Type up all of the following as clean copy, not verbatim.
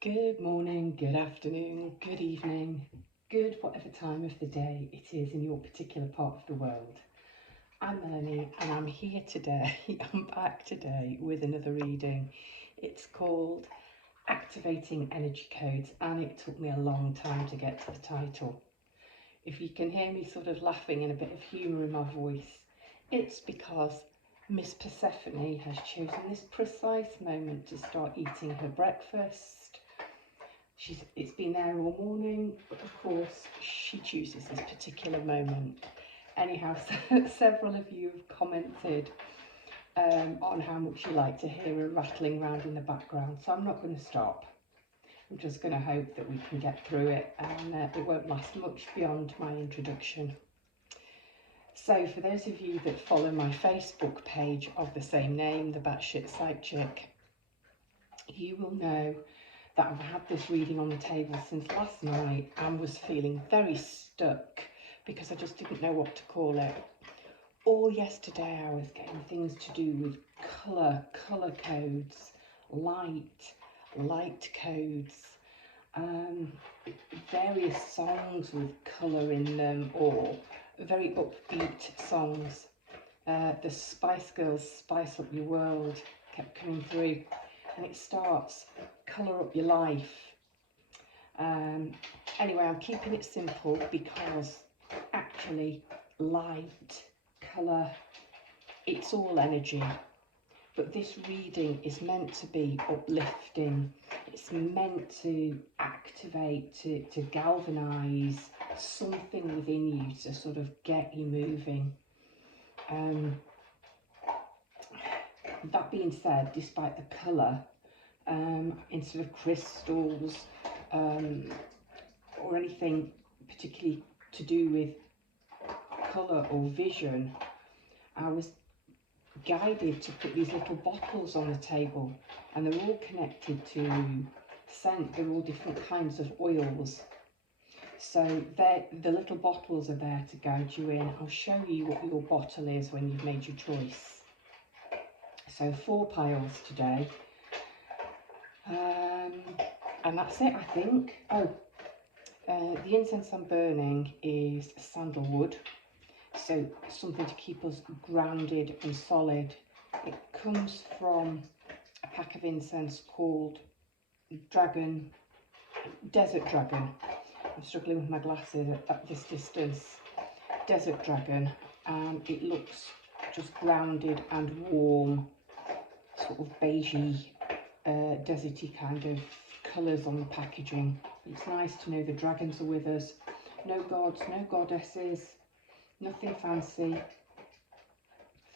Good morning, good afternoon, good evening, good whatever time of the day it is in your particular part of the world. I'm Melanie and I'm here today, I'm back today with another reading. It's called Activating Energy Codes and it took me a long time to get to the title. If you can hear me sort of laughing and a bit of humour in my voice, it's because Miss Persephone has chosen this precise moment to start eating her breakfast. It's been there all morning, but of course she chooses this particular moment. Anyhow, several of you have commented on how much you like to hear her rattling around in the background, so I'm not going to stop. I'm just going to hope that we can get through it and it won't last much beyond my introduction. So for those of you that follow my Facebook page of the same name, The Batshit Psych Chick, you will know that I've had this reading on the table since last night and was feeling very stuck because I just didn't know what to call it. All yesterday I was getting things to do with colour codes, light codes, various songs with colour in them or very upbeat songs. The Spice Girls Spice Up Your World kept coming through. And it starts, colour up your life. Anyway, I'm keeping it simple because actually light, colour, it's all energy. But this reading is meant to be uplifting. It's meant to activate, to galvanise something within you to sort of get you moving. That being said, despite the colour, instead of crystals or anything particularly to do with colour or vision, I was guided to put these little bottles on the table, and they're all connected to scent. They're all different kinds of oils. So the little bottles are there to guide you in. I'll show you what your bottle is when you've made your choice. So 4 piles today. And that's it, I think. The incense I'm burning is sandalwood, so something to keep us grounded and solid. It comes from a pack of incense called Desert Dragon. I'm struggling with my glasses at this distance. Desert Dragon, and it looks just grounded and warm, sort of beigey, deserty kind of colours on the packaging. It's nice to know the dragons are with us. No gods, no goddesses, nothing fancy.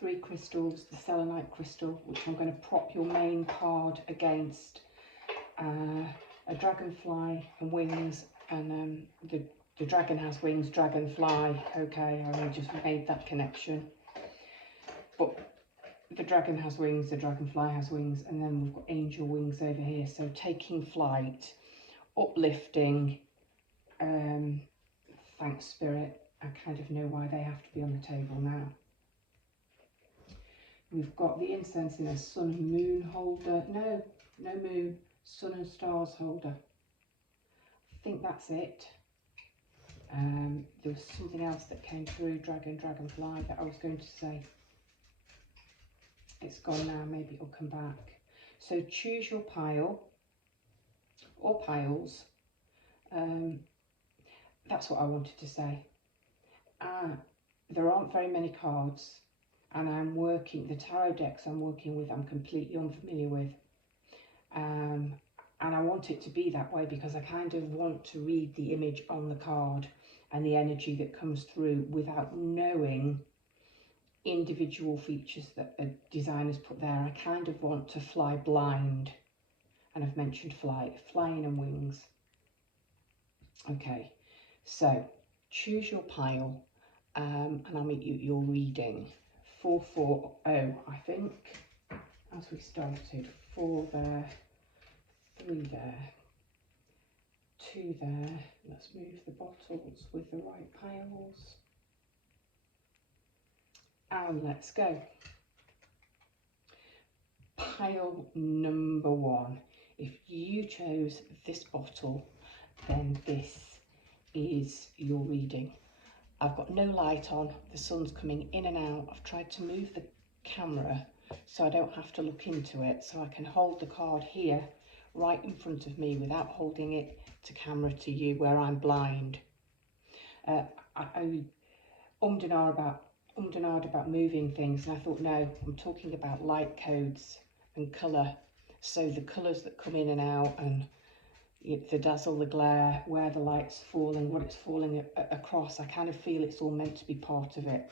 3 crystals, the selenite crystal, which I'm going to prop your main card against, a dragonfly and wings, and the dragon has wings, dragonfly. Okay, I only just made that connection. But the dragon has wings, the dragonfly has wings, and then we've got angel wings over here. So taking flight, uplifting, thanks Spirit. I kind of know why they have to be on the table now. We've got the incense in a sun and moon holder. No moon, sun and stars holder. I think that's it. There was something else that came through, dragonfly, that I was going to say. It's gone now, maybe it'll come back. So choose your pile or piles. That's what I wanted to say. There aren't very many cards, and I'm working, the tarot decks I'm working with, I'm completely unfamiliar with. And I want it to be that way because I kind of want to read the image on the card and the energy that comes through without knowing individual features that a designer's put there. I kind of want to fly blind, and I've mentioned flying and wings. Okay, so choose your pile, and I'll meet you at your reading. 440, I think, as we started. 4 there, 3 there, 2 there. Let's move the bottles with the right piles. And let's go. Pile number 1 If you chose this bottle, then this is your reading. I've got no light on, the sun's coming in and out. I've tried to move the camera so I don't have to look into it, so I can hold the card here right in front of me without holding it to camera to you where I'm blind. I ummed and ahed about moving things, and I thought, no, I'm talking about light codes and colour. So the colours that come in and out, and the dazzle, the glare, where the light's falling, what it's falling across, I kind of feel it's all meant to be part of it.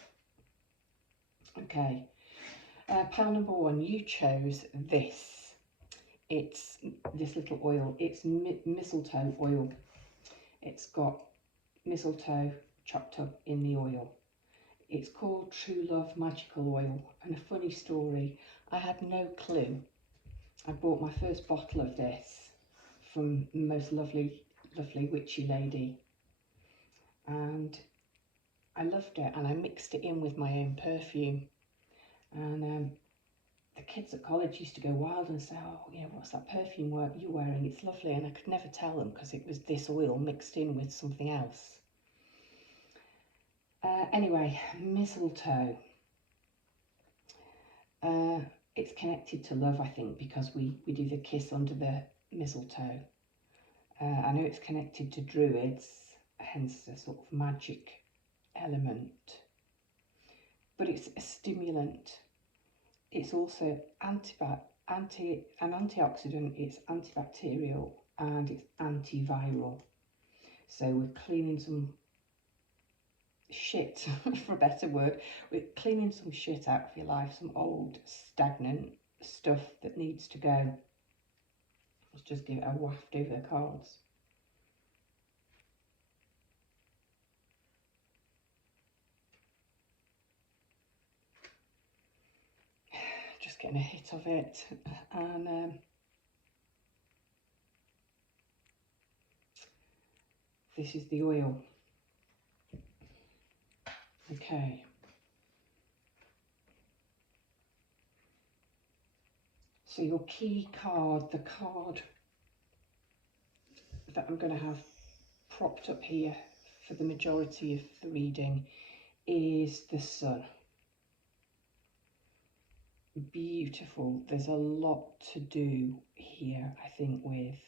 Okay, pile number one, you chose this. It's this little oil. It's mistletoe oil. It's got mistletoe chopped up in the oil. It's called True Love Magical Oil, and a funny story, I had no clue. I bought my first bottle of this from the most lovely witchy lady, and I loved it, and I mixed it in with my own perfume, and the kids at college used to go wild and say, oh, you know, what's that perfume you're wearing? It's lovely. And I could never tell them because it was this oil mixed in with something else. Anyway, mistletoe. It's connected to love, I think, because we do the kiss under the mistletoe. I know it's connected to druids, hence a sort of magic element. But it's a stimulant. It's also an antioxidant, it's antibacterial, and it's antiviral. So we're cleaning some shit, for a better word, we're cleaning some shit out of your life, some old stagnant stuff that needs to go. Let's just give it a waft over the cards. Just getting a hit of it, and this is the oil. Okay. So your key card, the card that I'm going to have propped up here for the majority of the reading, is the sun. Beautiful. There's a lot to do here, I think, with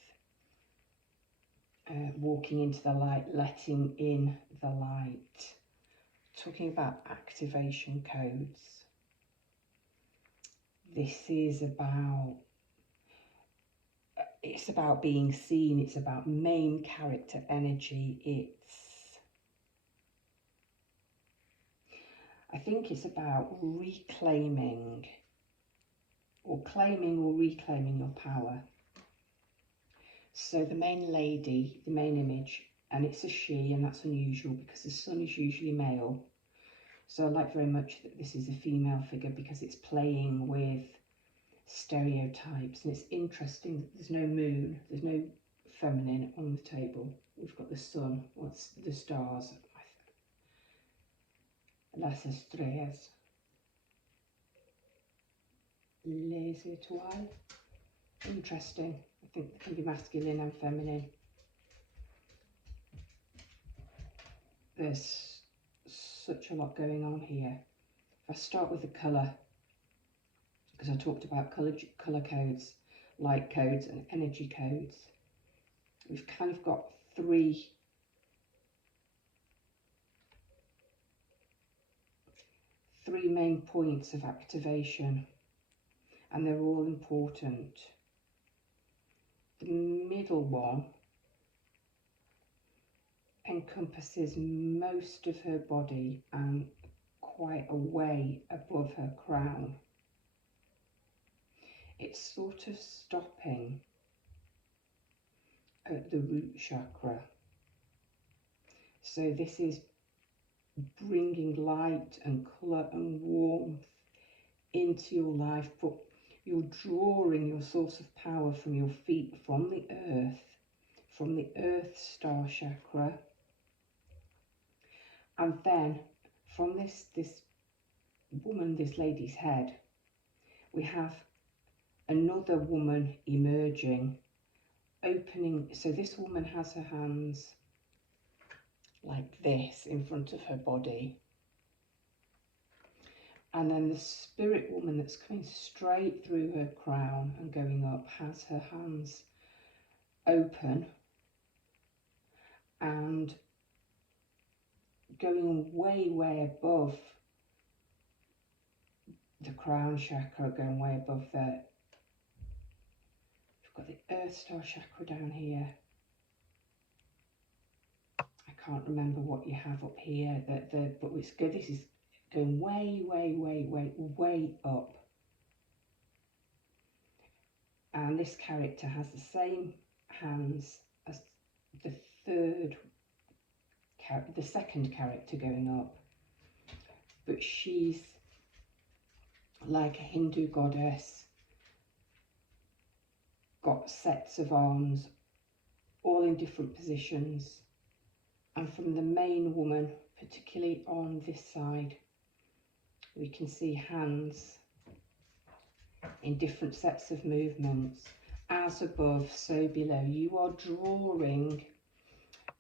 walking into the light, letting in the light, talking about activation codes. This is about, it's about being seen, it's about main character energy, I think it's about reclaiming or claiming or reclaiming your power. So the main lady, the main image, and it's a she, and that's unusual because the sun is usually male. So I like very much that this is a female figure because it's playing with stereotypes, and it's interesting. There's no moon, there's no feminine on the table. We've got the sun, what's the stars, las estrellas, les étoiles. Interesting. I think it can be masculine and feminine. There's such a lot going on here. If I start with the colour, because I talked about colour codes, light codes and energy codes, we've kind of got three main points of activation, and they're all important. The middle one encompasses most of her body and quite a way above her crown. It's sort of stopping at the root chakra. So this is bringing light and colour and warmth into your life, but you're drawing your source of power from your feet, from the earth star chakra, and then from this woman, this lady's head, we have another woman emerging, opening. So this woman has her hands like this in front of her body. And then the spirit woman that's coming straight through her crown and going up has her hands open and going way, way above the crown chakra, going way above the, we've got the earth star chakra down here. I can't remember what you have up here, but it's good. This is going way, way, way, way, way up. And this character has the same hands as the second character going up, but she's like a Hindu goddess, got sets of arms, all in different positions. And from the main woman, particularly on this side, we can see hands in different sets of movements. As above, so below. You are drawing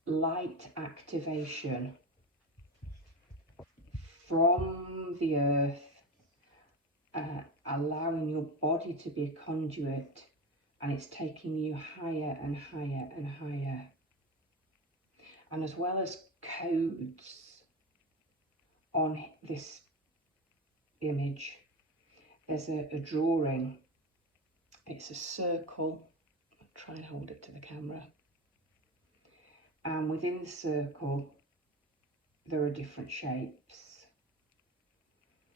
light activation from the earth, allowing your body to be a conduit, and it's taking you higher and higher and higher. And as well as codes on this image, there's a drawing. It's a circle. I'll try and hold it to the camera. And within the circle, there are different shapes.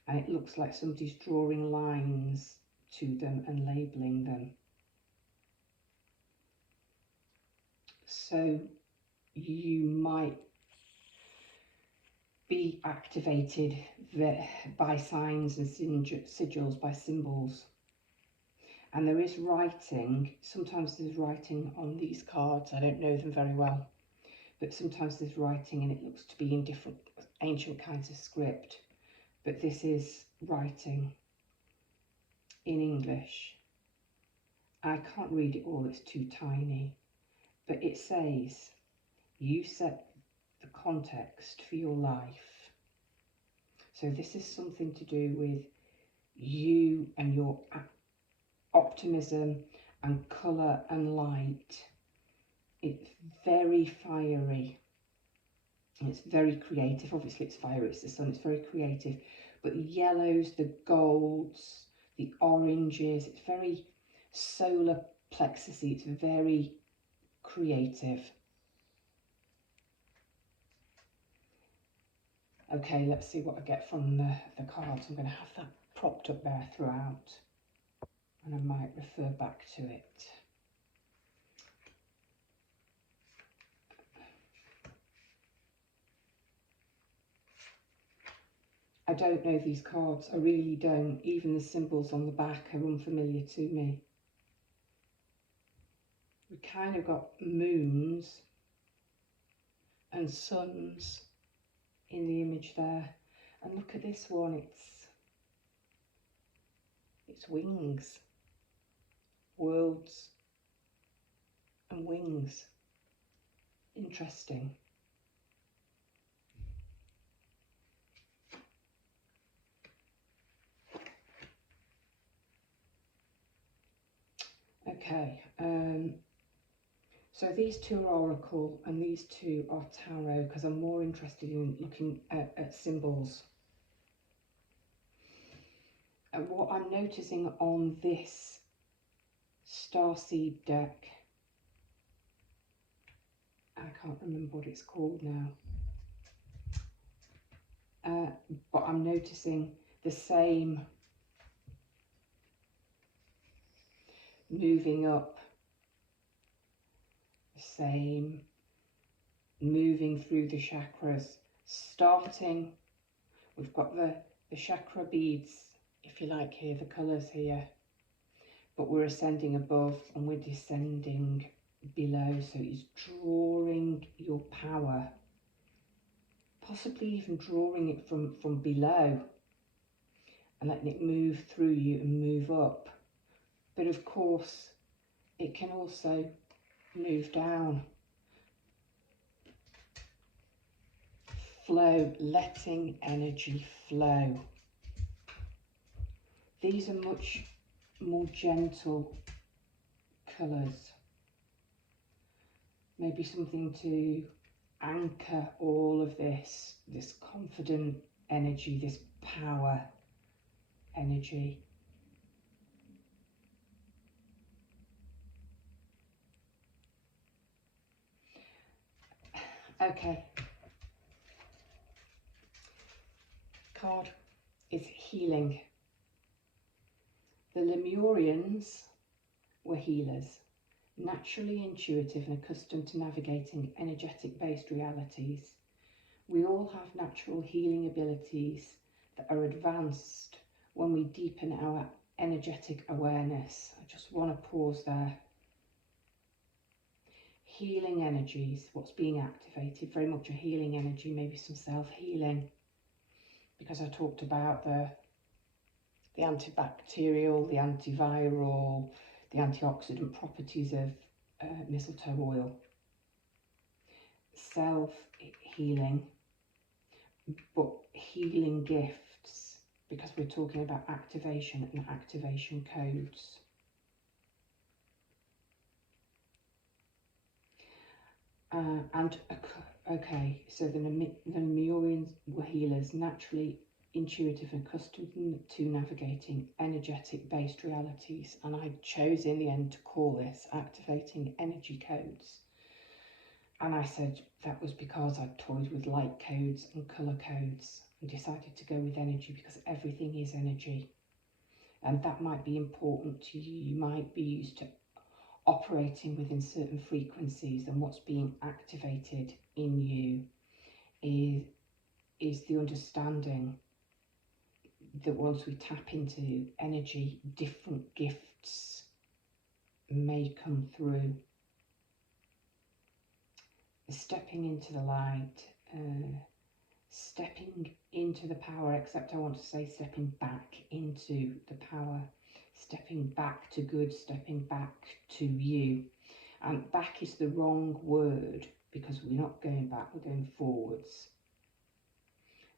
And it looks like somebody's drawing lines to them and labelling them. So you might be activated by signs and sigils, by symbols. And there is writing. Sometimes there's writing on these cards. I don't know them very well, but sometimes there's writing and it looks to be in different ancient kinds of script. But this is writing in English. I can't read it all, it's too tiny. But it says, you set the context for your life. So this is something to do with you and your optimism and colour and light. It's very fiery. It's very creative. Obviously it's fiery, it's the sun, it's very creative. But the yellows, the golds, the oranges, it's very solar plexusy, it's very creative. Okay, let's see what I get from the cards. I'm going to have that propped up there throughout, and I might refer back to it. I don't know these cards, I really don't. Even the symbols on the back are unfamiliar to me. We kind of got moons and suns in the image there. And look at this one, it's wings, worlds and wings. Interesting. Okay, so these two are oracle and these two are tarot, because I'm more interested in looking at symbols. And what I'm noticing on this starseed deck, I can't remember what it's called now, but I'm noticing the same moving up, the same moving through the chakras, starting, we've got the chakra beads, if you like here, the colours here, but we're ascending above and we're descending below, so it's drawing your power, possibly even drawing it from below and letting it move through you and move up. But of course it can also move down. Flow, letting energy flow. These are much more gentle colours. Maybe something to anchor all of this confident energy, this power energy. Okay. Card is healing. The Lemurians were healers, naturally intuitive and accustomed to navigating energetic-based realities. We all have natural healing abilities that are advanced when we deepen our energetic awareness. I just want to pause there. Healing energies, what's being activated, very much a healing energy, maybe some self-healing, because I talked about the antibacterial, the antiviral, the antioxidant properties of mistletoe oil. Self-healing, but healing gifts, because we're talking about activation and activation codes. Okay, so the Lemurians were healers, naturally intuitive and accustomed to navigating energetic-based realities, and I chose in the end to call this activating energy codes. And I said that was because I toyed with light codes and colour codes and decided to go with energy because everything is energy, and that might be important to you. You might be used to operating within certain frequencies, and what's being activated in you is the understanding that once we tap into energy, different gifts may come through. Stepping into the light, stepping into the power, except I want to say stepping back into the power, stepping back to good, stepping back to you. And back is the wrong word, because we're not going back, we're going forwards.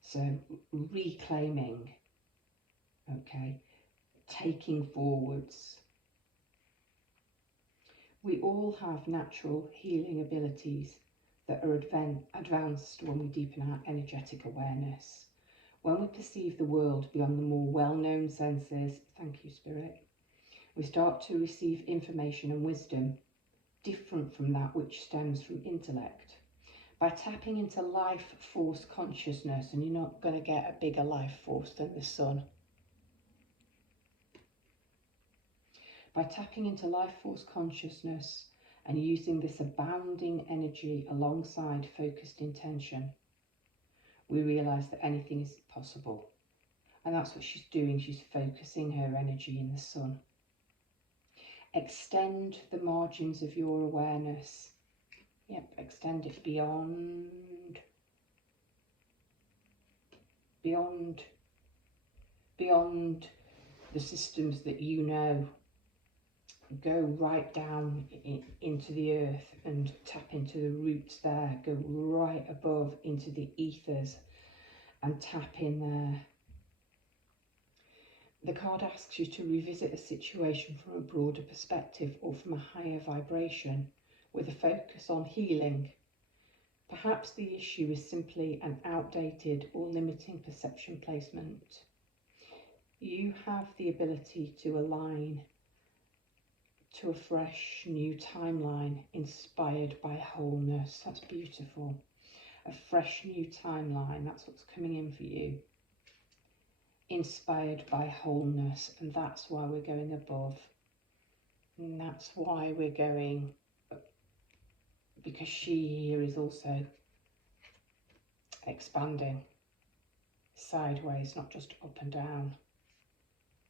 So reclaiming, okay, taking forwards. We all have natural healing abilities that are advanced when we deepen our energetic awareness. When we perceive the world beyond the more well-known senses, thank you, Spirit, we start to receive information and wisdom different from that which stems from intellect. By tapping into life force consciousness, and you're not going to get a bigger life force than the sun. By tapping into life force consciousness and using this abounding energy alongside focused intention, we realise that anything is possible. And that's what she's doing. She's focusing her energy in the sun. Extend the margins of your awareness. Yep, extend it beyond the systems that you know. Go right down into the earth and tap into the roots there. Go right above into the ethers and tap in there. The card asks you to revisit a situation from a broader perspective or from a higher vibration with a focus on healing. Perhaps the issue is simply an outdated or limiting perception placement. You have the ability to align to a fresh new timeline inspired by wholeness. That's beautiful. A fresh new timeline, that's what's coming in for you. Inspired by wholeness, and that's why we're going above. And that's why we're going, because she here is also expanding sideways, not just up and down.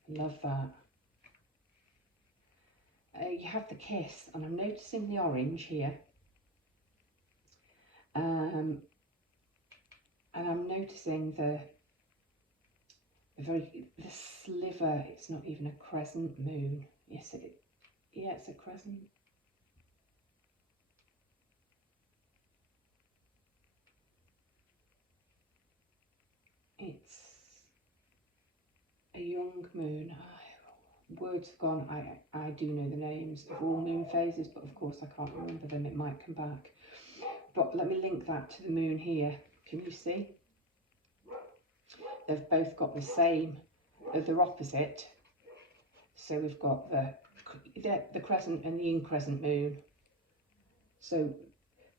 Love that. You have the kiss, and I'm noticing the orange here. And I'm noticing the sliver. It's not even a crescent moon. Yes, yeah, it's a crescent. it's a young moon. Words have gone. I do know the names of all moon phases, but of course I can't remember them. It might come back. But let me link that to the moon here. Can you see? They've both got the same, they're opposite. So we've got the crescent and the increscent moon. So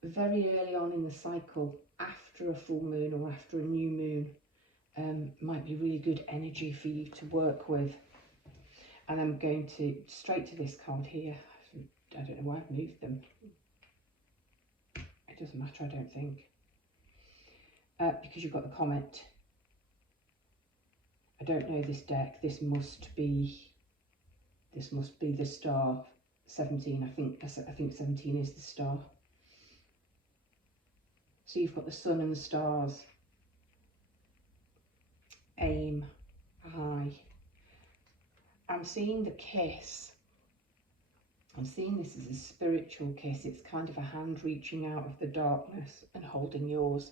very early on in the cycle, after a full moon or after a new moon, might be really good energy for you to work with. And I'm going to straight to this card here. I don't know why I've moved them. It doesn't matter, I don't think. Because you've got the comet. I don't know this deck. This must be the star 17. I think 17 is the star. So you've got the sun and the stars. Aim high. I'm seeing the kiss. I'm seeing this as a spiritual kiss. It's kind of a hand reaching out of the darkness and holding yours.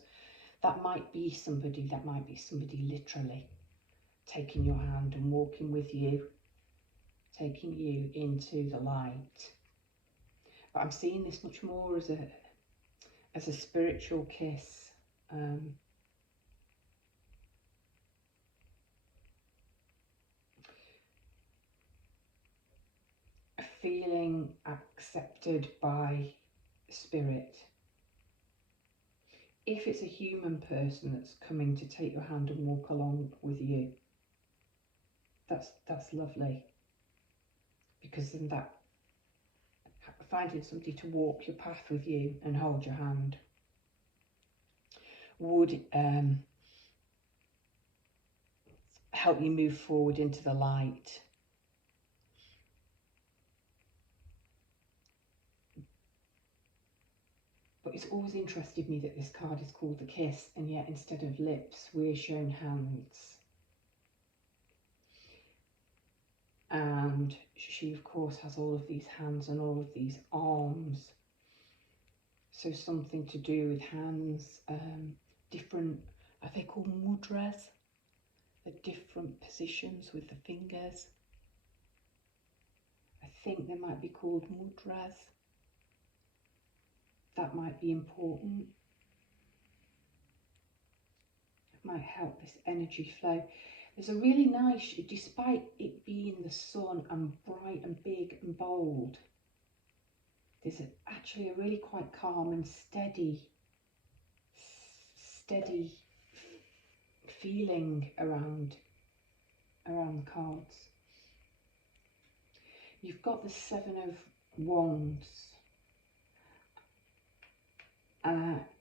That might be somebody literally taking your hand and walking with you, taking you into the light. But I'm seeing this much more as a spiritual kiss. Feeling accepted by spirit. If it's a human person that's coming to take your hand and walk along with you, that's lovely, because then that finding somebody to walk your path with you and hold your hand would help you move forward into the light. But it's always interested me that this card is called the kiss, and yet instead of lips we're shown hands. And she of course has all of these hands and all of these arms. So something to do with hands, different, are they called mudras? The different positions with the fingers. I think they might be called mudras. That might be important. It might help this energy flow. There's a really nice, despite it being the sun and bright and big and bold, there's actually a really quite calm and steady feeling around the cards. You've got the Seven of Wands.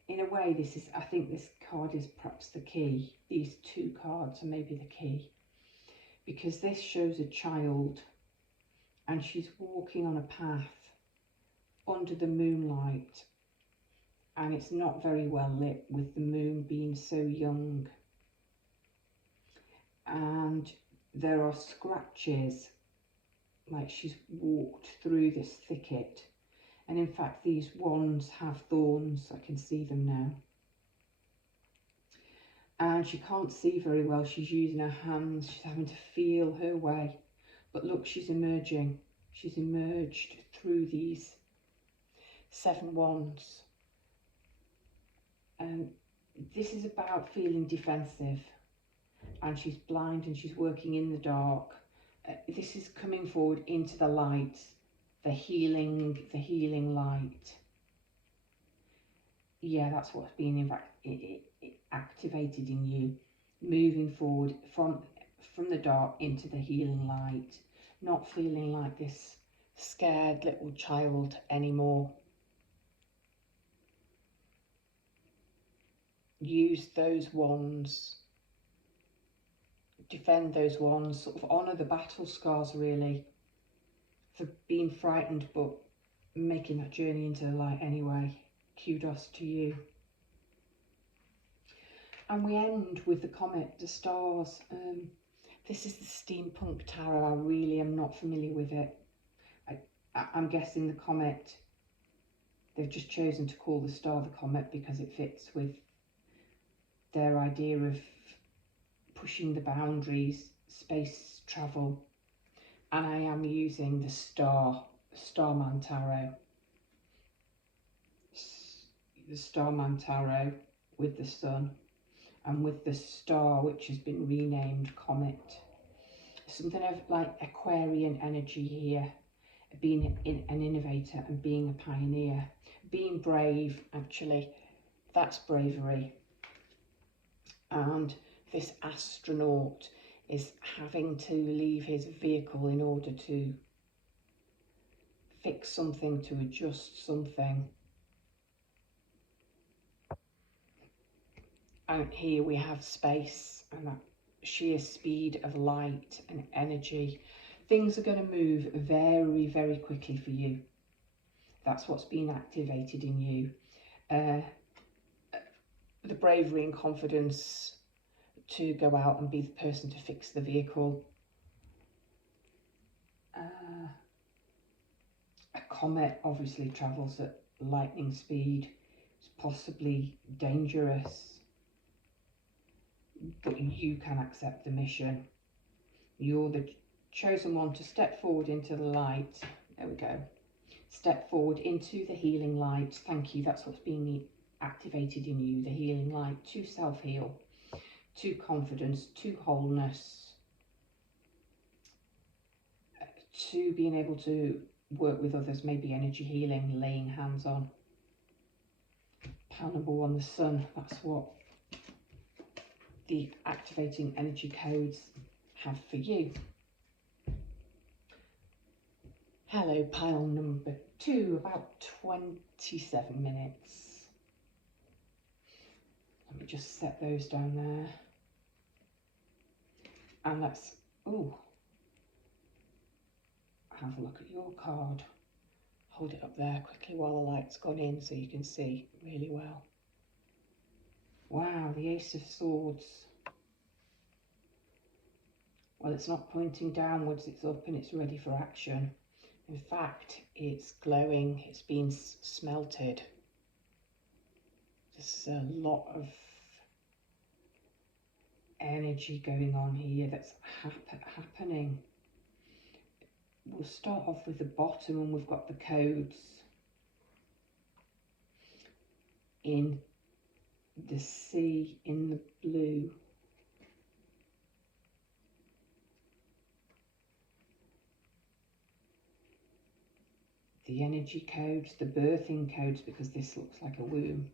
In a way, I think this card is perhaps the key. These two cards are maybe the key, because this shows a child and she's walking on a path under the moonlight, and it's not very well lit with the moon being so young, and there are scratches like she's walked through this thicket. And in fact, these wands have thorns. I can see them now. And she can't see very well. She's using her hands. She's having to feel her way. But look, she's emerging. She's emerged through these 7 wands. And this is about feeling defensive. And she's blind and she's working in the dark. This is coming forward into the light. The healing light. Yeah, that's what's being activated in you, moving forward from the dark into the healing light, not feeling like this scared little child anymore. Use those wands, defend those wands, sort of honour the battle scars really, for being frightened but making that journey into the light anyway. Kudos to you. And we end with the comet, the stars. This is the steampunk tarot. I really am not familiar with it. I'm guessing the comet, they've just chosen to call the star the comet because it fits with their idea of pushing the boundaries, space travel, and I am using the Starman Tarot. The Starman Tarot with the sun and with the star, which has been renamed Comet. Something of like Aquarian energy here, being an innovator and being a pioneer, being brave. Actually, that's bravery. And this astronaut is having to leave his vehicle in order to fix something, to adjust something. And here we have space and that sheer speed of light and energy. Things are going to move very, very quickly for you. That's what's been activated in you. The bravery and confidence to go out and be the person to fix the vehicle. A comet obviously travels at lightning speed. It's possibly dangerous, but you can accept the mission. You're the chosen one to step forward into the light. There we go. Step forward into the healing light. Thank you. That's what's being activated in you, the healing light, to self-heal, to confidence, to wholeness, to being able to work with others, maybe energy healing, laying hands on. Pile number 1, the sun. That's what the activating energy codes have for you. Hello, pile number 2, about 27 minutes. Let me just set those down there. And let's, have a look at your card. Hold it up there quickly while the light's gone in so you can see really well. Wow, the Ace of Swords. Well, it's not pointing downwards, it's up and it's ready for action. In fact, it's glowing, it's been smelted. There's a lot of energy going on here that's happening. We'll start off with the bottom and we've got the codes in the sea in the blue. The energy codes, the birthing codes, because this looks like a womb.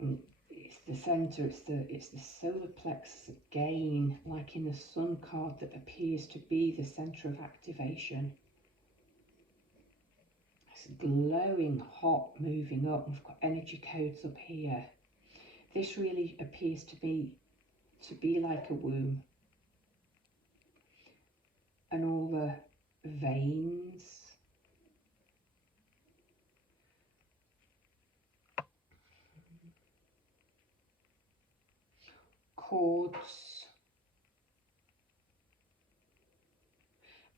And it's the centre, it's the solar plexus again, like in the sun card, that appears to be the centre of activation. It's glowing hot, moving up. We've got energy codes up here. This really appears to be like a womb. And all the veins, cords,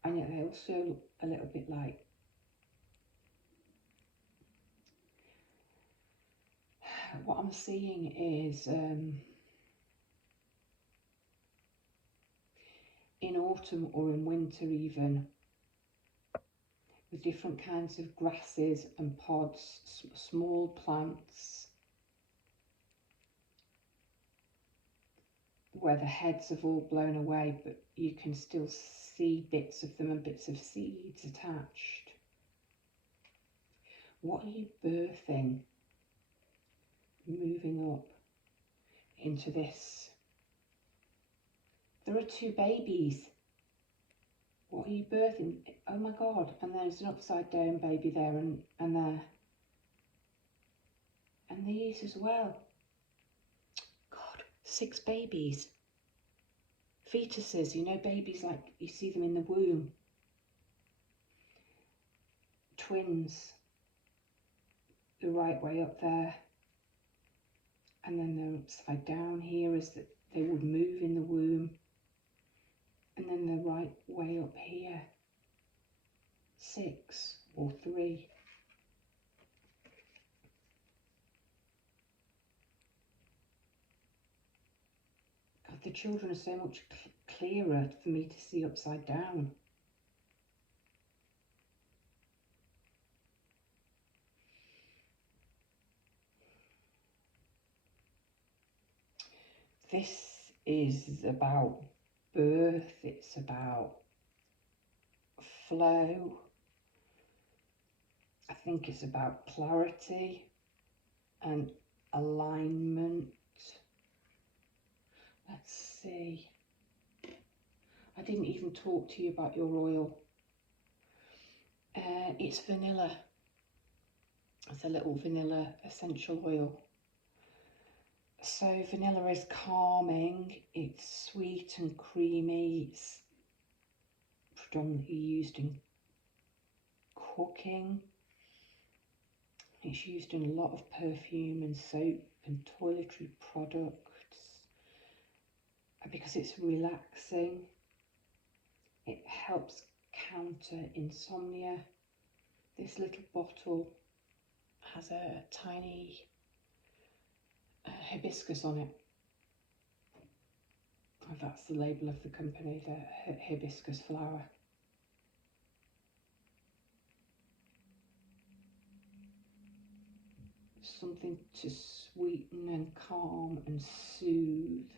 and yet they also a little bit like what I'm seeing is in autumn or in winter even, with different kinds of grasses and pods, small plants, where the heads have all blown away, but you can still see bits of them and bits of seeds attached. What are you birthing? Moving up into this. There are 2 babies. What are you birthing? Oh my God. And there's an upside down baby there and there. And these as well. God, 6 babies. Fetuses, you know, babies like you see them in the womb. Twins. The right way up there. And then they're upside down here as that they would move in the womb. And then the right way up here. 6 or 3. the children are so much clearer for me to see upside down. This is about birth, it's about flow. I think it's about clarity and alignment. Let's see. I didn't even talk to you about your oil. It's vanilla. It's a little vanilla essential oil. So vanilla is calming, it's sweet and creamy, it's predominantly used in cooking. It's used in a lot of perfume and soap and toiletry products because it's relaxing. It helps counter insomnia. This little bottle has a tiny hibiscus on it. And that's the label of the company, the hibiscus flower. Something to sweeten and calm and soothe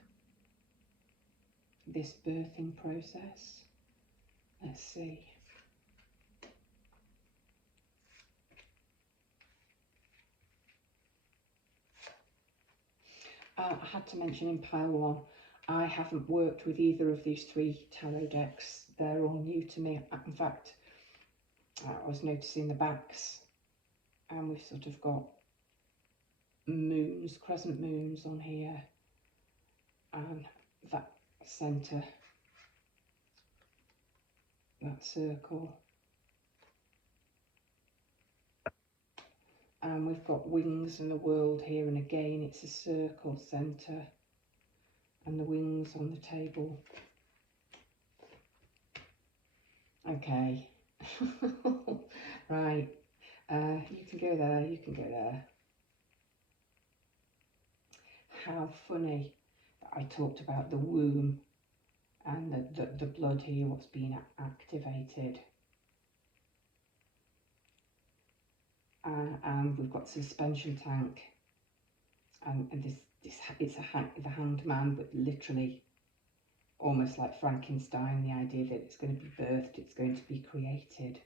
this birthing process. Let's see. I had to mention in pile one, I haven't worked with either of these 3 tarot decks. They're all new to me. In fact, I was noticing the backs, and we've sort of got moons, crescent moons on here, and that centre, that circle. And we've got wings and the world here, and again it's a circle centre and the wings on the table. Okay. Right, you can go there, you can go there. How funny that I talked about the womb and the blood here, what's being activated. And we've got suspension tank, and this it's the hanged man, but literally almost like Frankenstein, the idea that it's going to be birthed, it's going to be created.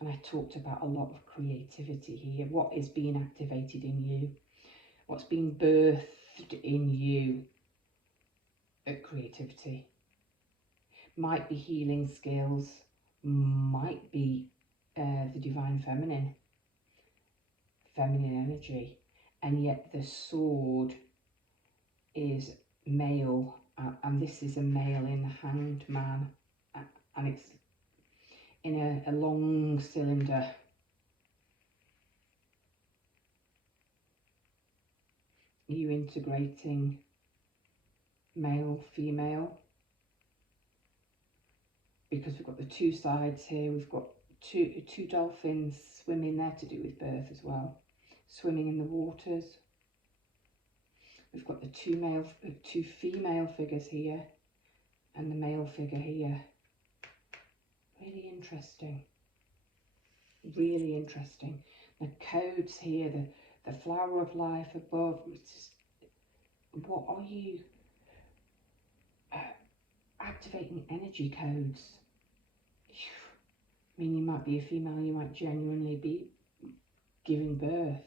And I talked about a lot of creativity here. What is being activated in you? What's being birthed in you? Creativity. Might be healing skills, might be the divine feminine energy, and yet the sword is male, and this is a male in the hanged man, and it's in a long cylinder. You integrating male, female, because we've got the 2 sides here. We've got two dolphins swimming there to do with birth as well, swimming in the waters. We've got the 2 female figures here and the male figure here. Really interesting. Really interesting. The codes here, the flower of life above. It's just, what are you activating? Energy codes. I mean, you might be a female, you might genuinely be giving birth.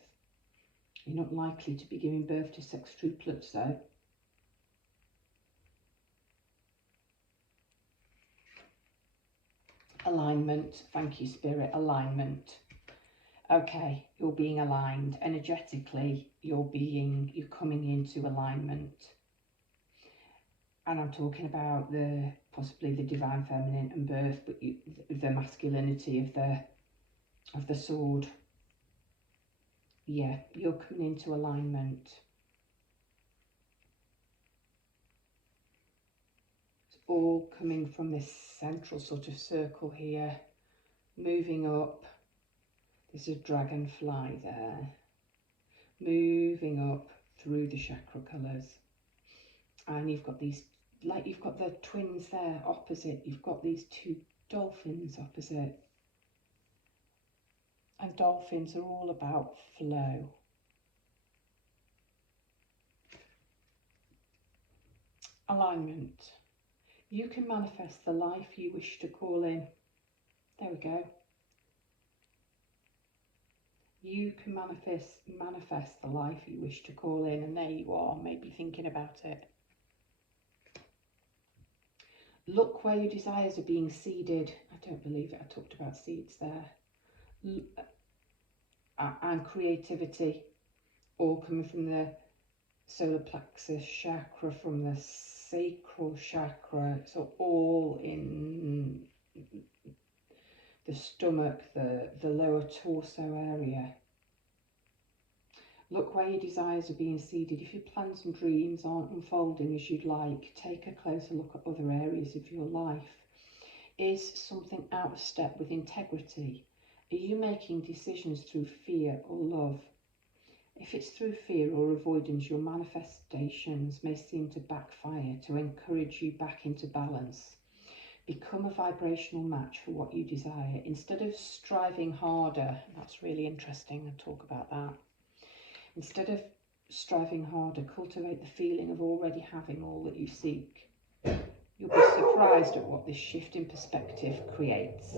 You're not likely to be giving birth to sextuplets though. Alignment. Thank you, Spirit. Alignment. Okay, you're being aligned energetically. You're coming into alignment. And I'm talking about possibly the divine feminine and birth, but the masculinity of the sword. Yeah, you're coming into alignment. It's all coming from this central sort of circle here, moving up. There's a dragonfly there, moving up through the chakra colours. And you've got these like you've got the twins there opposite, you've got these two dolphins opposite. And dolphins are all about flow. Alignment. You can manifest the life you wish to call in. There we go. You can manifest the life you wish to call in, and there you are, maybe thinking about it. Look where your desires are being seeded. I don't believe it, I talked about seeds there. And creativity, all coming from the solar plexus chakra, from the sacral chakra. So all in the stomach, the lower torso area. Look where your desires are being seeded. If your plans and dreams aren't unfolding as you'd like, take a closer look at other areas of your life. Is something out of step with integrity? Are you making decisions through fear or love? If it's through fear or avoidance, your manifestations may seem to backfire. To encourage you back into balance, become a vibrational match for what you desire. Instead of striving harder, that's really interesting, I'll talk about that. Instead of striving harder, cultivate the feeling of already having all that you seek. You'll be surprised at what this shift in perspective creates.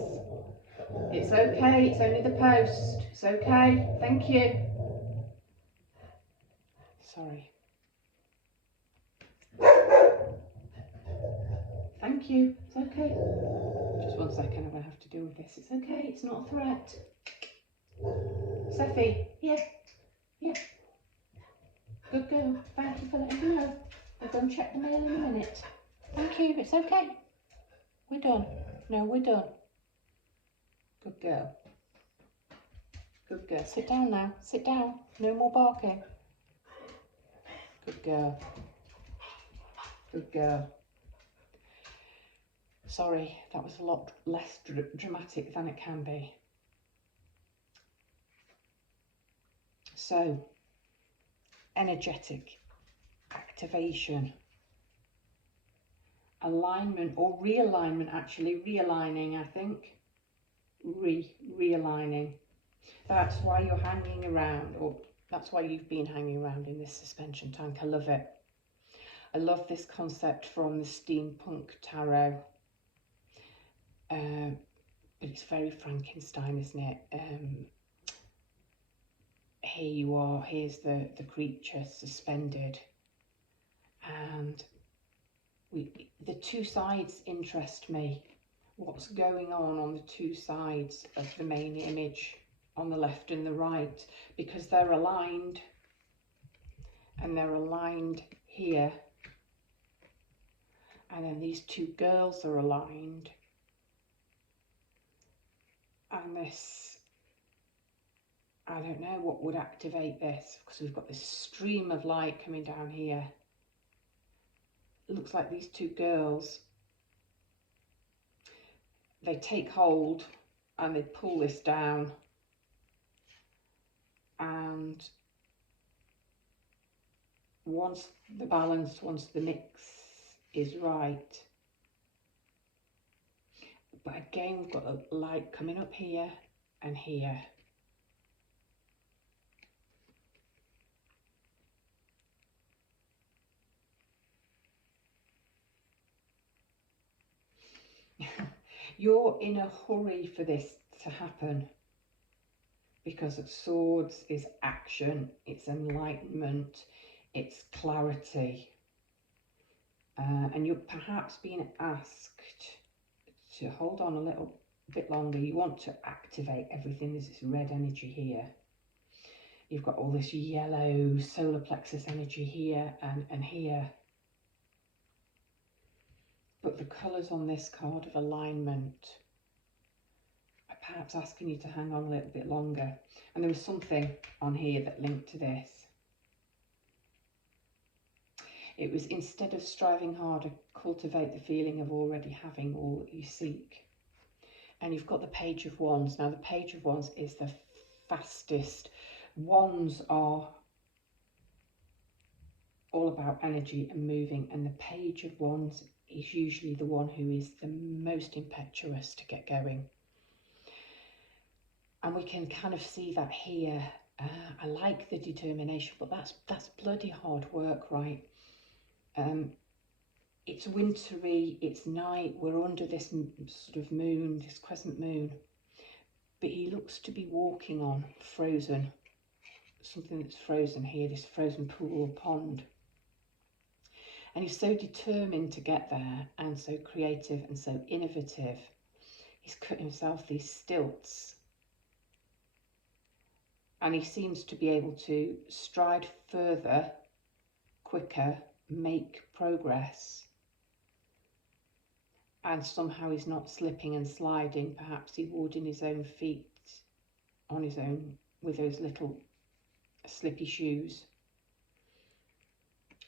It's okay, it's only the post. It's okay, thank you. Sorry. Thank you, it's okay. Just 1 second, I'm going to have to deal with this. It's okay, it's not a threat. Seffi, yeah. Good girl, thank you for letting me know. I'll go and check the mail in a minute. Thank you, it's okay. We're done. No, we're done. Good girl. Good girl. Sit down now. Sit down. No more barking. Good girl. Good girl. Sorry, that was a lot less dramatic than it can be. So, energetic activation. Alignment or realignment, actually. Realigning, I think. Realigning. That's why you're hanging around, or that's why you've been hanging around in this suspension tank. I love it. I love this concept from the Steampunk Tarot. But it's very Frankenstein, isn't it? Here you are, here's the creature suspended. And the two sides interest me. What's going on the two sides of the main image, on the left and the right, because they're aligned, and they're aligned here, and then these two girls are aligned, and this, I don't know what would activate this, because we've got this stream of light coming down here. It looks like these two girls, they take hold and they pull this down, and once the balance, once the mix is right, but again we've got a light coming up here and here. You're in a hurry for this to happen, because of swords is action, it's enlightenment, it's clarity, and you're perhaps being asked to hold on a little bit longer. You want to activate everything. There's this red energy here, you've got all this yellow solar plexus energy here and here, but the colours on this card of alignment are perhaps asking you to hang on a little bit longer. And there was something on here that linked to this. It was, instead of striving harder, cultivate the feeling of already having all that you seek. And you've got the Page of Wands. Now the Page of Wands is the fastest. Wands are all about energy and moving, and the Page of Wands is usually the one who is the most impetuous to get going. And we can kind of see that here. I like the determination, but that's bloody hard work, right? It's wintry, it's night, we're under this sort of moon, this crescent moon, but he looks to be walking on frozen, something that's frozen here, this frozen pool or pond. And he's so determined to get there, and so creative and so innovative. He's cut himself these stilts, and he seems to be able to stride further, quicker, make progress. And somehow he's not slipping and sliding. Perhaps he would in his own feet, on his own, with those little slippy shoes.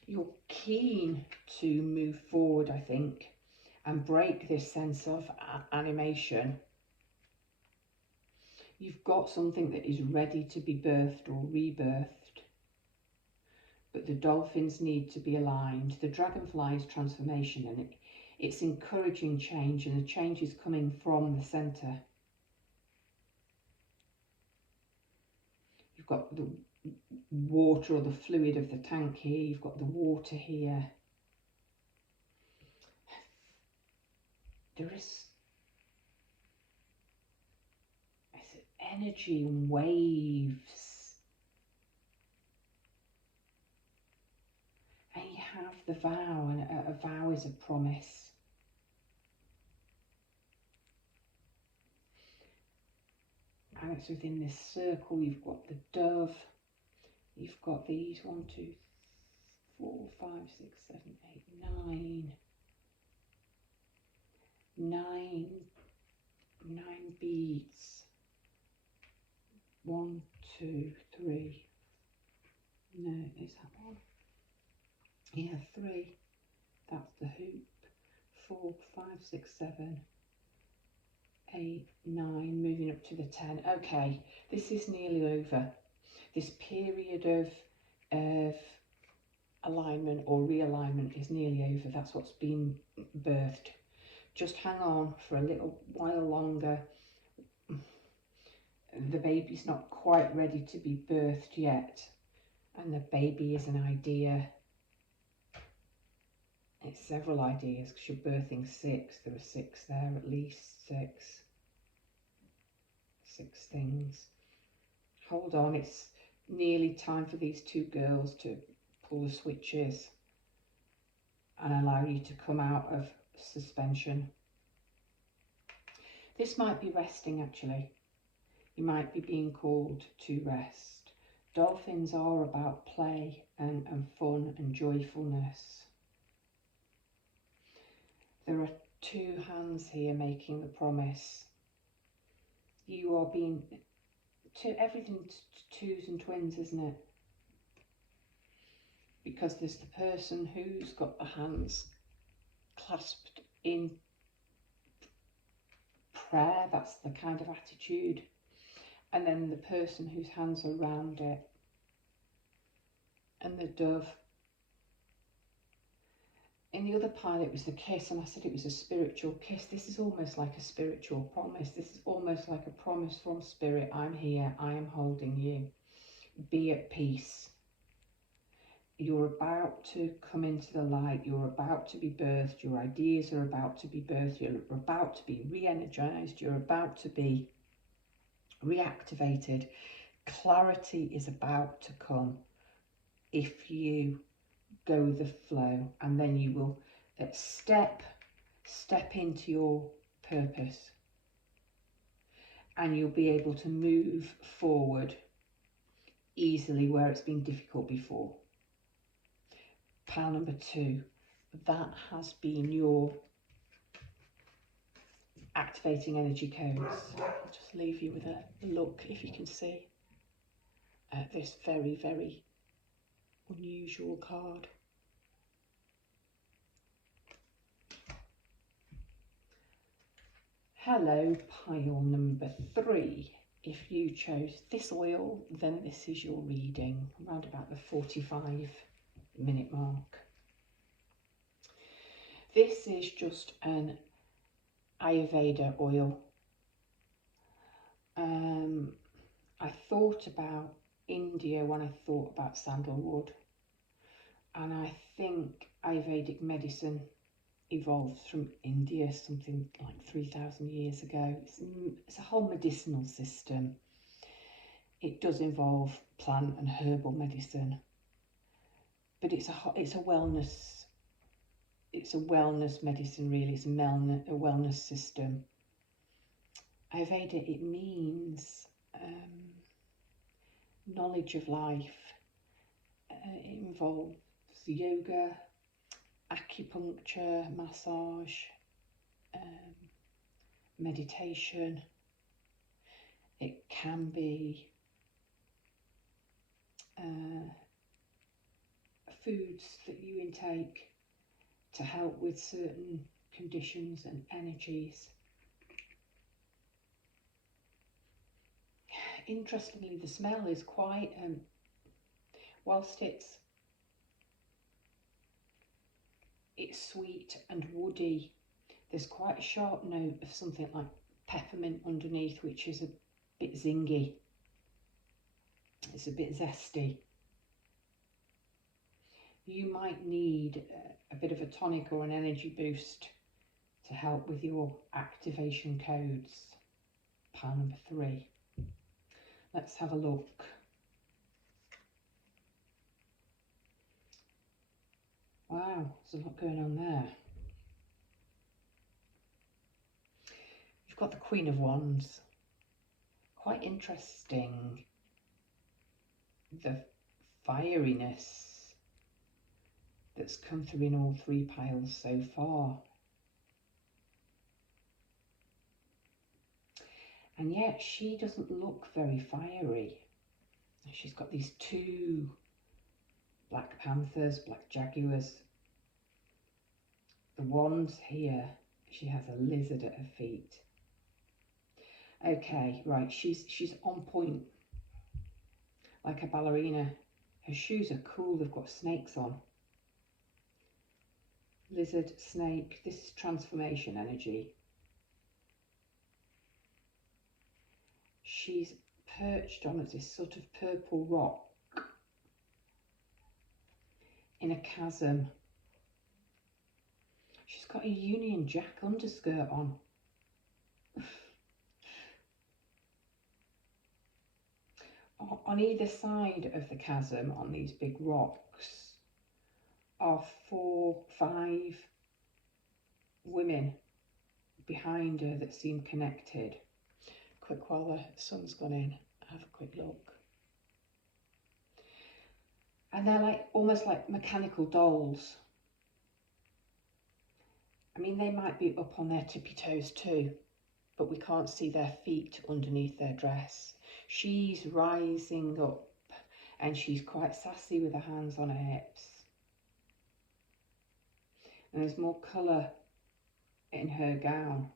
You're keen to move forward, I think, and break this sense of animation. You've got something that is ready to be birthed or rebirthed, but the dolphins need to be aligned. The dragonfly is transformation, and it's encouraging change, and the change is coming from the centre. You've got the water or the fluid of the tank here, you've got the water here. There is energy and waves. And you have the vow, and a vow is a promise. And it's within this circle. You've got the dove, you've got these 1, 2, 4, 5, 6, 7, 8, 9 beads. 1, 2, 3. No, is that one? Yeah, 3. That's the hoop. 4, 5, 6, 7, 8, 9, moving up to the 10. Okay, this is nearly over. This period of alignment or realignment is nearly over. That's what's been birthed. Just hang on for a little while longer. The baby's not quite ready to be birthed yet, and the baby is an idea. It's several ideas because you're birthing 6. There are 6 there, at least 6. 6 things. Hold on, it's nearly time for these 2 girls to pull the switches and allow you to come out of suspension. This might be resting, actually. You might be being called to rest. Dolphins are about play and fun and joyfulness. There are 2 hands here making the promise. You are being, everything's 2s and twins, isn't it? Because there's the person who's got the hands clasped in prayer, that's the kind of attitude. And then the person whose hands are around it. And the dove. In the other pile it was the kiss, and I said it was a spiritual kiss. This is almost like a spiritual promise. This is almost like a promise from spirit. I'm here, I am holding you. Be at peace. You're about to come into the light. You're about to be birthed. Your ideas are about to be birthed. You're about to be re-energized. You're about to be reactivated. Clarity is about to come if you go with the flow, and then you will step into your purpose, and you'll be able to move forward easily where it's been difficult before. Pile number 2, that has been your activating energy codes. I'll just leave you with a look, if you can see, at this very, very unusual card. Hello, pile number 3. If you chose this oil, then this is your reading, around about the 45 minute mark. This is just an Ayurveda oil. I thought about India when I thought about sandalwood, and I think Ayurvedic medicine evolved from India something like 3,000 years ago. It's a whole medicinal system. It does involve plant and herbal medicine, but it's a wellness. It's a wellness medicine, really. It's a wellness system. Ayurveda, it means knowledge of life. It involves yoga, acupuncture, massage, meditation. It can be foods that you intake to help with certain conditions and energies. Interestingly, the smell is quite, whilst it's sweet and woody, there's quite a sharp note of something like peppermint underneath, which is a bit zingy. It's a bit zesty. You might need a bit of a tonic or an energy boost to help with your activation codes. Pile number 3. Let's have a look. Wow, there's a lot going on there. You've got the Queen of Wands. Quite interesting. The fieriness that's come through in all 3 piles so far. And yet she doesn't look very fiery. She's got these 2 black panthers, black jaguars. The wands here, she has a lizard at her feet. Okay, right, she's on point, like a ballerina. Her shoes are cool, they've got snakes on. Lizard, snake, this is transformation energy. She's perched on this sort of purple rock in a chasm. She's got a Union Jack underskirt on. On either side of the chasm, on these big rocks, are 4, 5 women behind her that seem connected. Quick, while the sun's gone in, have a quick look. And they're like almost like mechanical dolls. I mean, they might be up on their tippy toes too, but we can't see their feet underneath their dress. She's rising up and she's quite sassy with her hands on her hips. And there's more colour in her gown.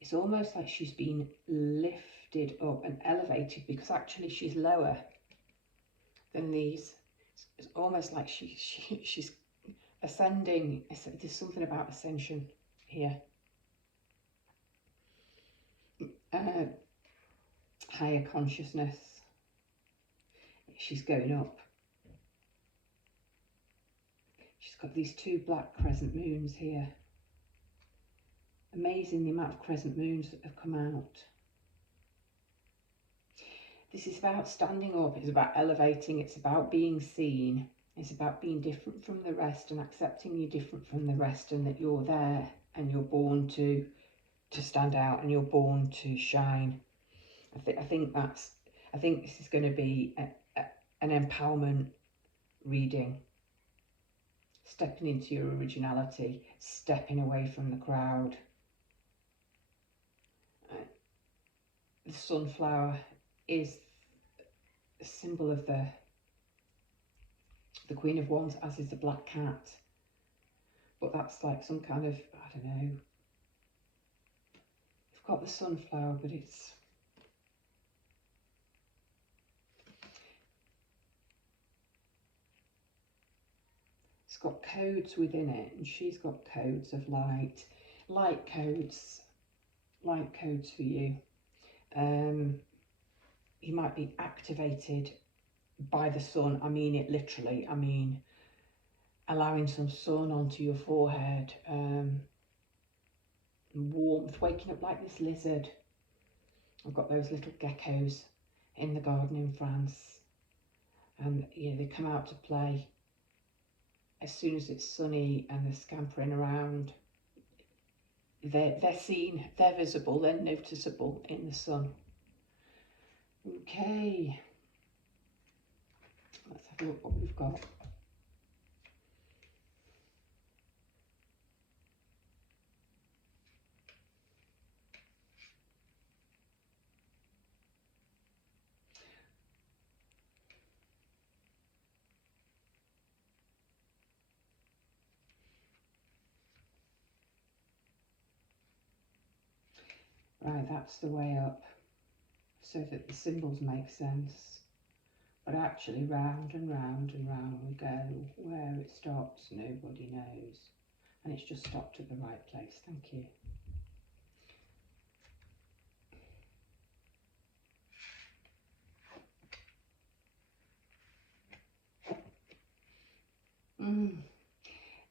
It's almost like she's been lifted up and elevated, because actually she's lower than these. It's almost like she's ascending. There's something about ascension here. Higher consciousness. She's going up. She's got these 2 black crescent moons here. Amazing the amount of crescent moons that have come out. This is about standing up, it's about elevating, it's about being seen, it's about being different from the rest and accepting you're different from the rest, and that you're there and you're born to stand out and you're born to shine. I think this is going to be an empowerment reading. Stepping into your originality, stepping away from the crowd. The sunflower is a symbol of the Queen of Wands, as is the black cat. But that's like some kind of, I don't know. We've got the sunflower, but it's got codes within it, and she's got codes of light codes for you. You might be activated by the sun. I mean it literally. I mean allowing some sun onto your forehead, warmth, waking up like this lizard. I've got those little geckos in the garden in France, and they come out to play as soon as it's sunny, and they're scampering around. They're seen, they're visible, they're noticeable in the sun. Okay, let's have a look what we've got. Right, that's the way up, so that the symbols make sense. But actually round and round and round we go. Where it stops, nobody knows. And it's just stopped at the right place. Thank you.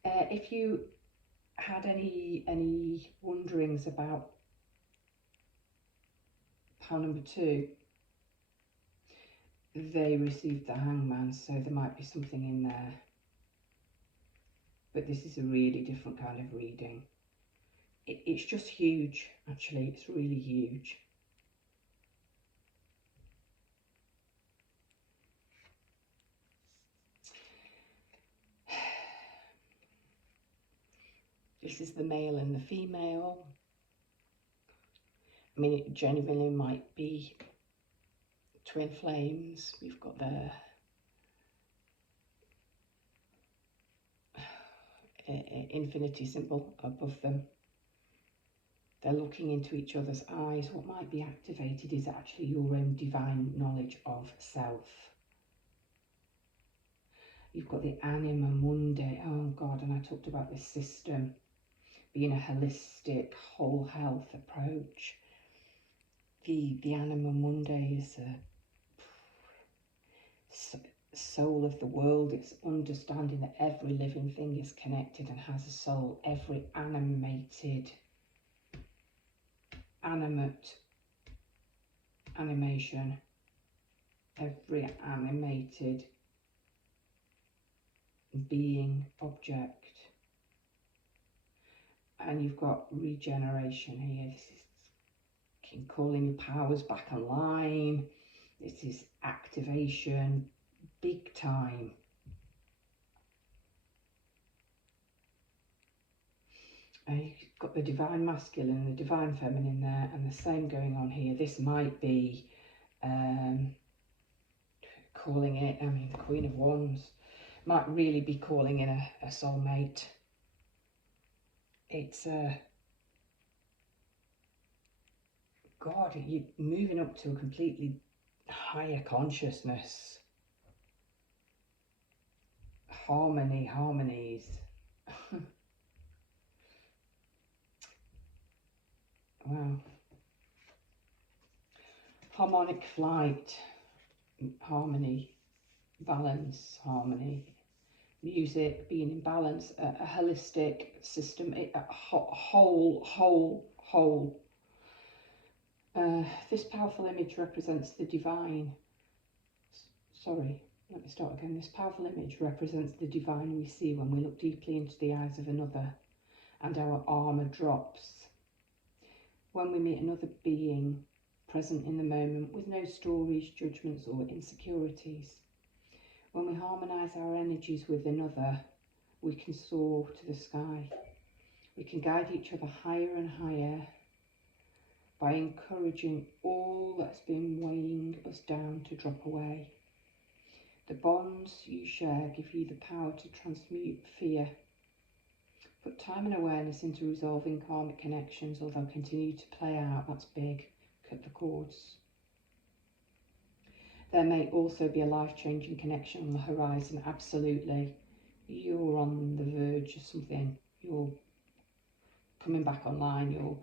If you had any wonderings about pile number 2, they received the Hangman, so there might be something in there. But this is a really different kind of reading. It's just huge, actually. It's really huge. This is the male and the female. I mean, it genuinely might be twin flames. We've got the infinity symbol above them. They're looking into each other's eyes. What might be activated is actually your own divine knowledge of self. You've got the Anima Mundi. Oh God, and I talked about this system being a holistic, whole health approach. The Anima Mundi is a soul of the world. It's understanding that every living thing is connected and has a soul. Every animate animation, every animated being, object. And you've got regeneration here. This is calling your powers back online. This is activation, big time. And you've got the divine masculine and the divine feminine there, and the same going on here. This might be calling it, I mean, the Queen of Wands might really be calling in a soulmate. It's God, you're moving up to a completely higher consciousness. Harmonies. Wow. Harmonic flight, harmony, balance, harmony, music, being in balance, a holistic system, a whole. This powerful image represents the divine. Sorry, let me start again. This powerful image represents the divine we see when we look deeply into the eyes of another and our armour drops. When we meet another being present in the moment with no stories, judgments or insecurities. When we harmonise our energies with another, we can soar to the sky. We can guide each other higher and higher by encouraging all that's been weighing us down to drop away. The bonds you share give you the power to transmute fear. Put time and awareness into resolving karmic connections, or they'll continue to play out. That's big. Cut the cords. There may also be a life-changing connection on the horizon. Absolutely. you're on the verge of something. You're coming back online. You're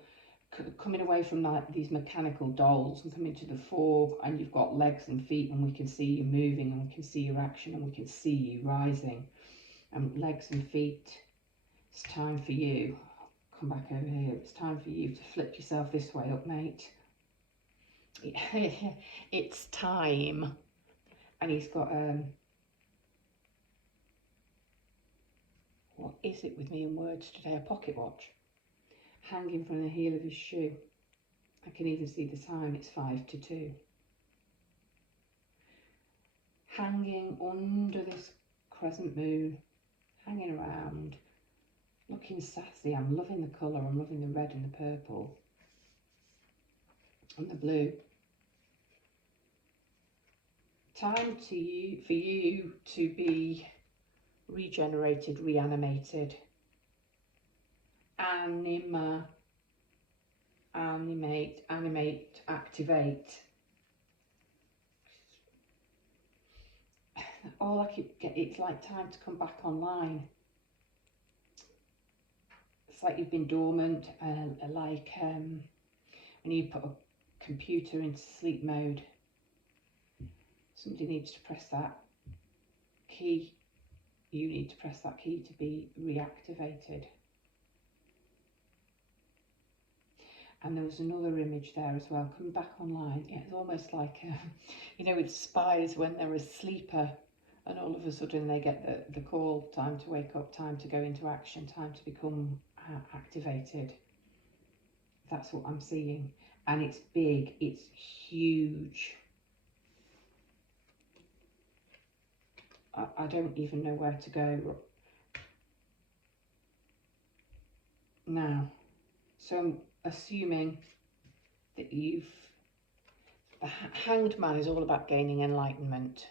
coming away from like these mechanical dolls and coming to the fore, and you've got legs and feet, and we can see you moving, and we can see your action, and we can see you rising. And legs and feet, it's time for you. Come back over here. It's time for you to flip yourself this way up, mate. It's time. And he's got what is it with me and words today? A pocket watch hanging from the heel of his shoe. I can even see the time. It's 1:55. Hanging under this crescent moon, hanging around, looking sassy. I'm loving the colour. I'm loving the red and the purple and the blue. Time for you to be regenerated, reanimated. Animate, activate. All I keep getting, it's like time to come back online. It's like you've been dormant, like when you put a computer into sleep mode. Somebody needs to press that key. You need to press that key to be reactivated. And there was another image there as well, coming back online. Yeah, it's almost like, you know, with spies when they're a sleeper and all of a sudden they get the call, time to wake up, time to go into action, time to become activated. That's what I'm seeing. And it's big, it's huge. I don't even know where to go now. So I'm assuming that the Hanged Man is all about gaining enlightenment,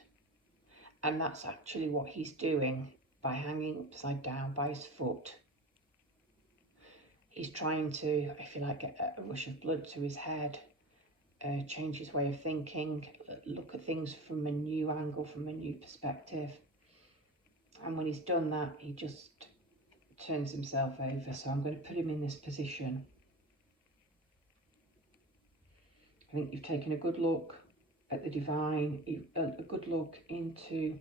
and that's actually what he's doing by hanging upside down by his foot. He's trying to, if you like, get a rush of blood to his head, change his way of thinking, look at things from a new angle, from a new perspective. And when he's done that, he just turns himself over. So I'm going to put him in this position. I think you've taken a good look at the divine, a good look into,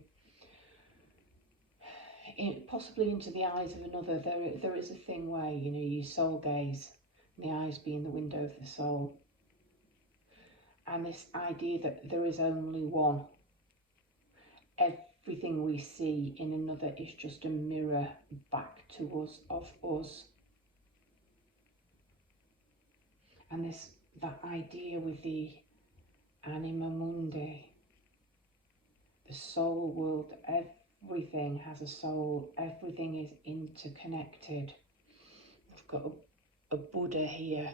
possibly into the eyes of another. There is a thing where, you know, you soul gaze, the eyes being the window of the soul. And this idea that there is only one. Everything we see in another is just a mirror back to us, of us. And that idea with the anima mundi, the soul world, everything has a soul, everything is interconnected. We've got a Buddha here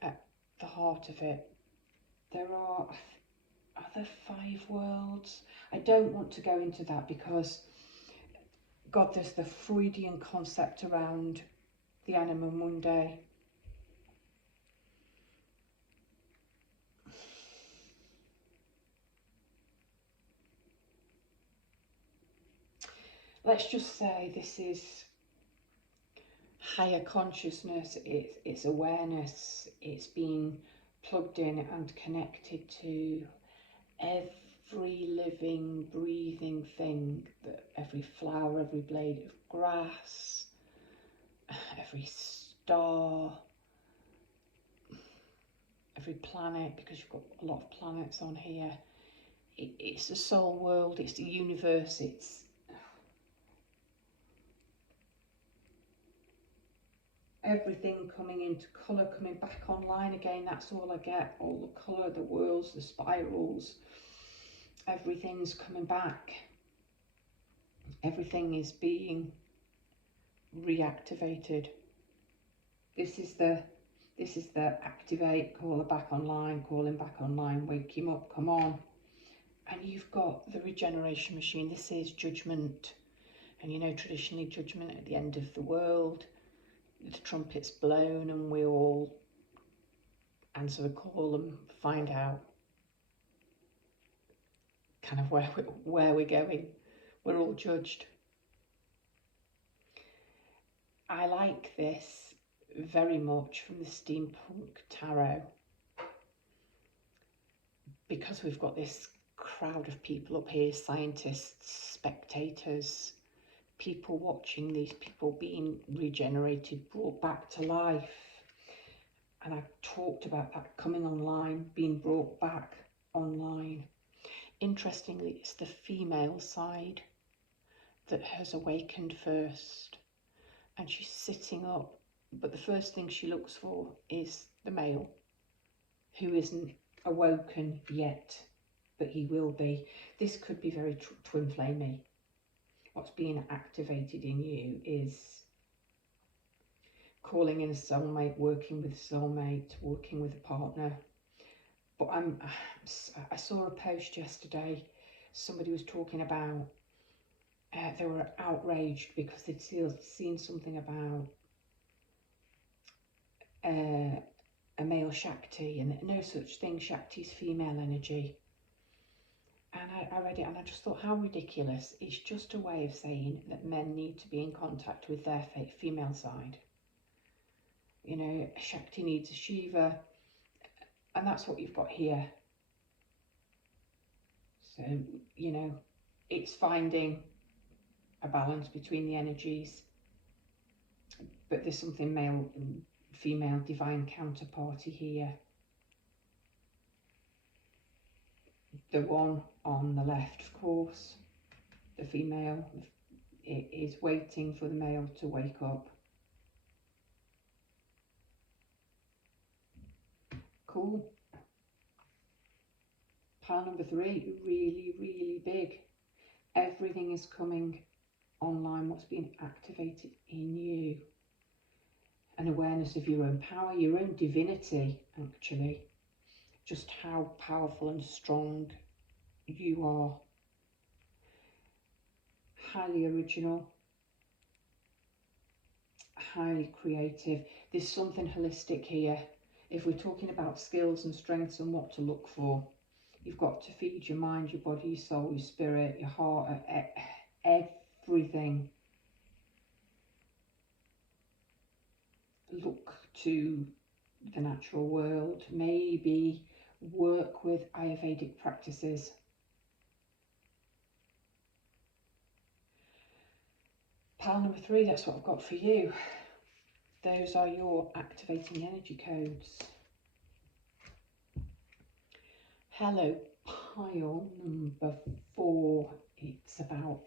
at the heart of it. There are there 5 worlds? I don't want to go into that because, God, there's the Freudian concept around the anima mundi. Let's just say this is higher consciousness, it's awareness, it's being plugged in and connected to every living, breathing thing, that every flower, every blade of grass, every star, every planet, because you've got a lot of planets on here. It's the soul world, it's the universe, it's everything coming into colour, coming back online again. That's all I get, all the colour, the worlds, the spirals, everything's coming back. Everything is being reactivated. This is the activate, call him back online, wake him up, come on. And you've got the regeneration machine. This is judgment. And you know, traditionally judgment at the end of the world, the trumpet's blown and we all answer a call and find out kind of where we're going. We're all judged. I like this very much from the Steampunk Tarot, because we've got this crowd of people up here, scientists, spectators, people watching these people being regenerated, brought back to life. And I've talked about that coming online, being brought back online. Interestingly, it's the female side that has awakened first, and she's sitting up, but the first thing she looks for is the male, who isn't awoken yet, but he will be. This could be very twin flamey. What's being activated in you is calling in a soulmate, working with a soulmate, working with a partner. But I saw a post yesterday, somebody was talking about they were outraged because they'd seen something about a male Shakti, and no such thing. Shakti's female energy. And I read it and I just thought, how ridiculous. It's just a way of saying that men need to be in contact with their female side. You know, Shakti needs a Shiva, and that's what you've got here. So, you know, it's finding a balance between the energies, but there's something male and female divine counterparty here. The one on the left, of course, the female, it is waiting for the male to wake up. Cool. Pile number 3, really, really big. Everything is coming online, what's being activated in you. An awareness of your own power, your own divinity, actually. Just how powerful and strong you are. Highly original, highly creative. There's something holistic here. If we're talking about skills and strengths and what to look for, you've got to feed your mind, your body, your soul, your spirit, your heart, everything. Look to the natural world, maybe work with Ayurvedic practices. Pile number 3, that's what I've got for you. Those are your activating energy codes. Hello, pile number 4. It's about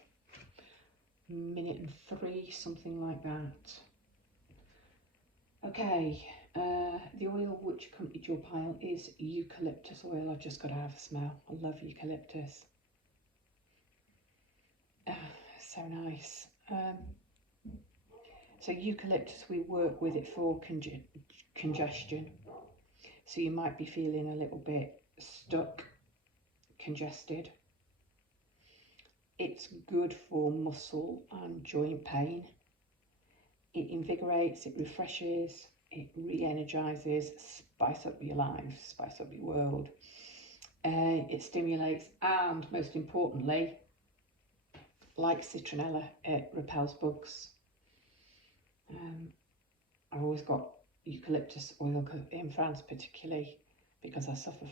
a minute and 3, something like that. Okay, the oil which accompanied your pile is eucalyptus oil. I've just got to have a smell. I love eucalyptus. So nice. So eucalyptus, we work with it for congestion. So you might be feeling a little bit stuck, congested. It's good for muscle and joint pain. It invigorates, it refreshes, it re-energizes, spice up your life, spice up your world. It stimulates, and most importantly, like citronella, it repels bugs. I've always got eucalyptus oil in France, particularly because I suffer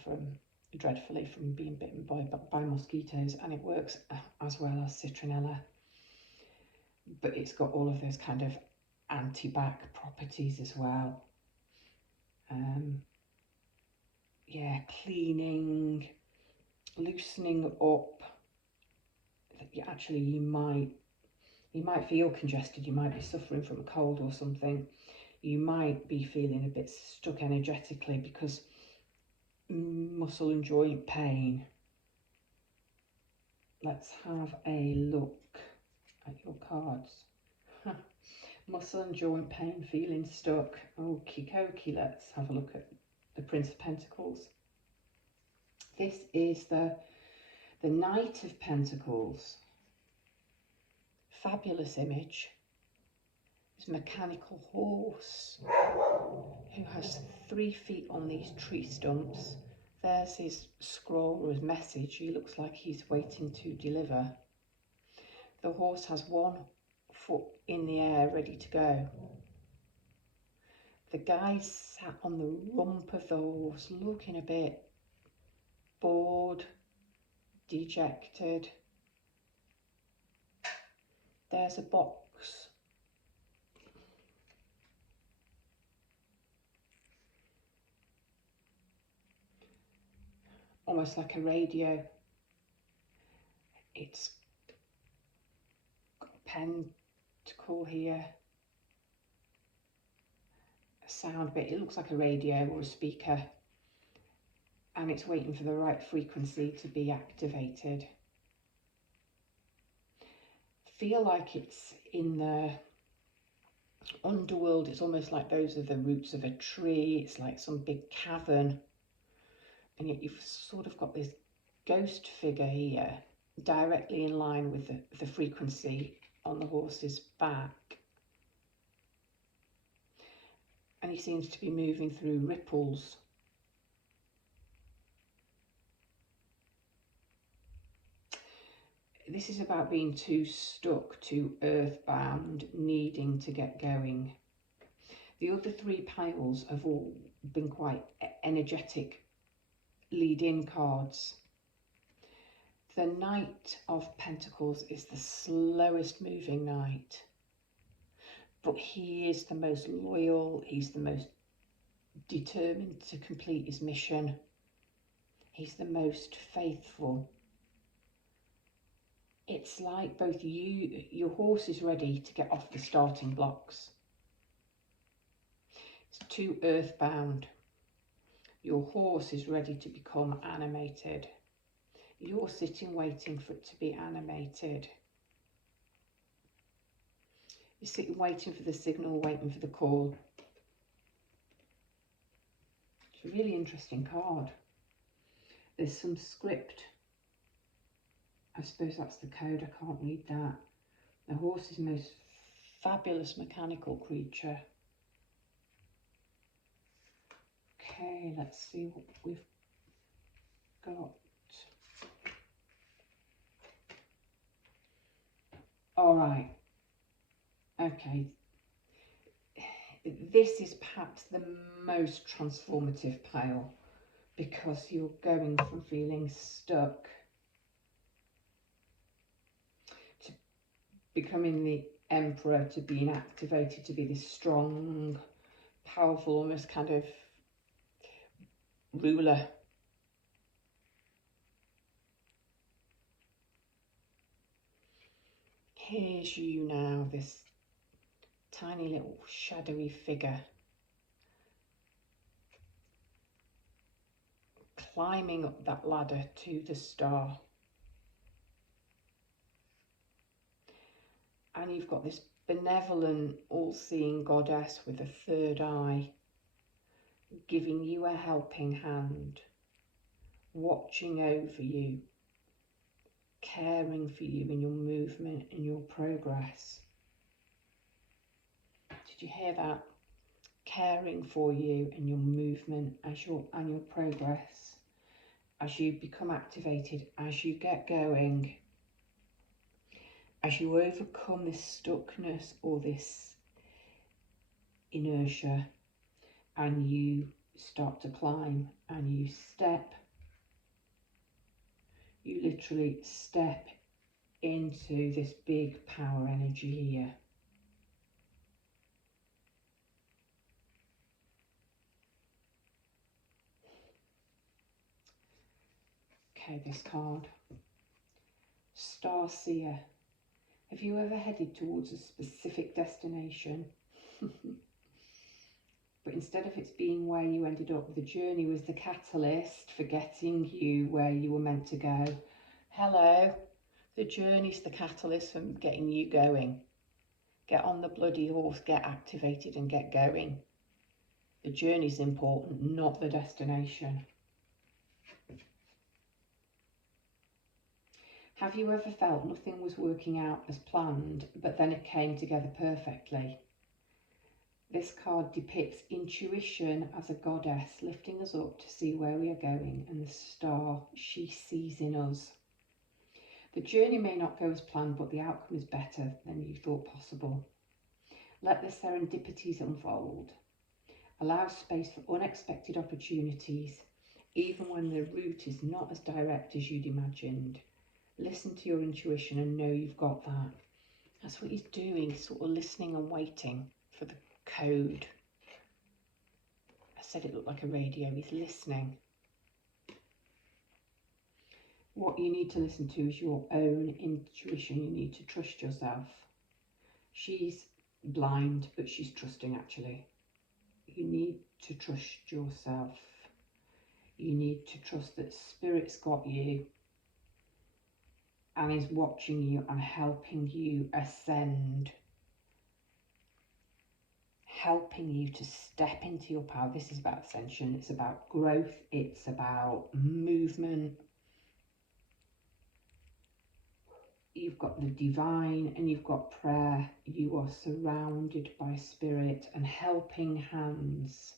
dreadfully from being bitten by mosquitoes, and it works as well as citronella, but it's got all of those kind of anti-bac properties as well. Yeah, cleaning, loosening up. Actually, you might feel congested, you might be suffering from a cold or something, you might be feeling a bit stuck energetically because muscle and joint pain. Let's have a look at your cards. Muscle and joint pain, feeling stuck. Okie dokie, let's have a look at the Prince of Pentacles. This is the Knight of Pentacles. Fabulous image. This mechanical horse who has 3 feet on these tree stumps. There's his scroll or his message. He looks like he's waiting to deliver. The horse has 1 foot in the air, ready to go. The guy sat on the rump of the horse, looking a bit bored, dejected. There's a box. Almost like a radio. It's got a pentacle here. A sound bit. It looks like a radio or a speaker. And it's waiting for the right frequency to be activated. Feel like it's in the underworld. It's almost like those are the roots of a tree. It's like some big cavern. And yet you've sort of got this ghost figure here, directly in line with the frequency on the horse's back. And he seems to be moving through ripples. This is about being too stuck, too earthbound, needing to get going. The other three piles have all been quite energetic lead-in cards. The Knight of Pentacles is the slowest moving knight, but he is the most loyal, he's the most determined to complete his mission, he's the most faithful. It's like both your horse is ready to get off the starting blocks. It's too earthbound. Your horse is ready to become animated. You're sitting waiting for it to be animated. You're sitting waiting for the signal, waiting for the call. It's a really interesting card. There's some script. I suppose that's the code. I can't read that. The horse is the most fabulous mechanical creature. Okay, let's see what we've got. All right. Okay. This is perhaps the most transformative pile because you're going from feeling stuck to becoming the Emperor, to being activated to be this strong, powerful, almost kind of ruler. Here's you now, this tiny little shadowy figure, climbing up that ladder to the star. And you've got this benevolent, all-seeing goddess with a third eye, giving you a helping hand, watching over you, caring for you in your movement and your progress. Did you hear that? Caring for you and your movement and your progress as you become activated, as you get going, as you overcome this stuckness or this inertia, and you start to climb and you literally step into this big power energy here. Okay, this card, Star Seer. Have you ever headed towards a specific destination? But instead of it being where you ended up, the journey was the catalyst for getting you where you were meant to go. Hello, the journey's the catalyst for getting you going. Get on the bloody horse, get activated and get going. The journey's important, not the destination. Have you ever felt nothing was working out as planned, but then it came together perfectly? This card depicts intuition as a goddess lifting us up to see where we are going, and the star she sees in us. The journey may not go as planned, but the outcome is better than you thought possible. Let the serendipities unfold. Allow space for unexpected opportunities, even when the route is not as direct as you'd imagined. Listen to your intuition and know you've got that. That's what he's doing, sort of listening and waiting for the code. I said it looked like a radio. He's listening. What you need to listen to is your own intuition. You need to trust yourself. She's blind, but she's trusting actually. You need to trust yourself. You need to trust that Spirit's got you and is watching you and helping you ascend. Helping you to step into your power. This is about ascension. It's about growth. It's about movement. You've got the divine and you've got prayer. You are surrounded by Spirit and helping hands.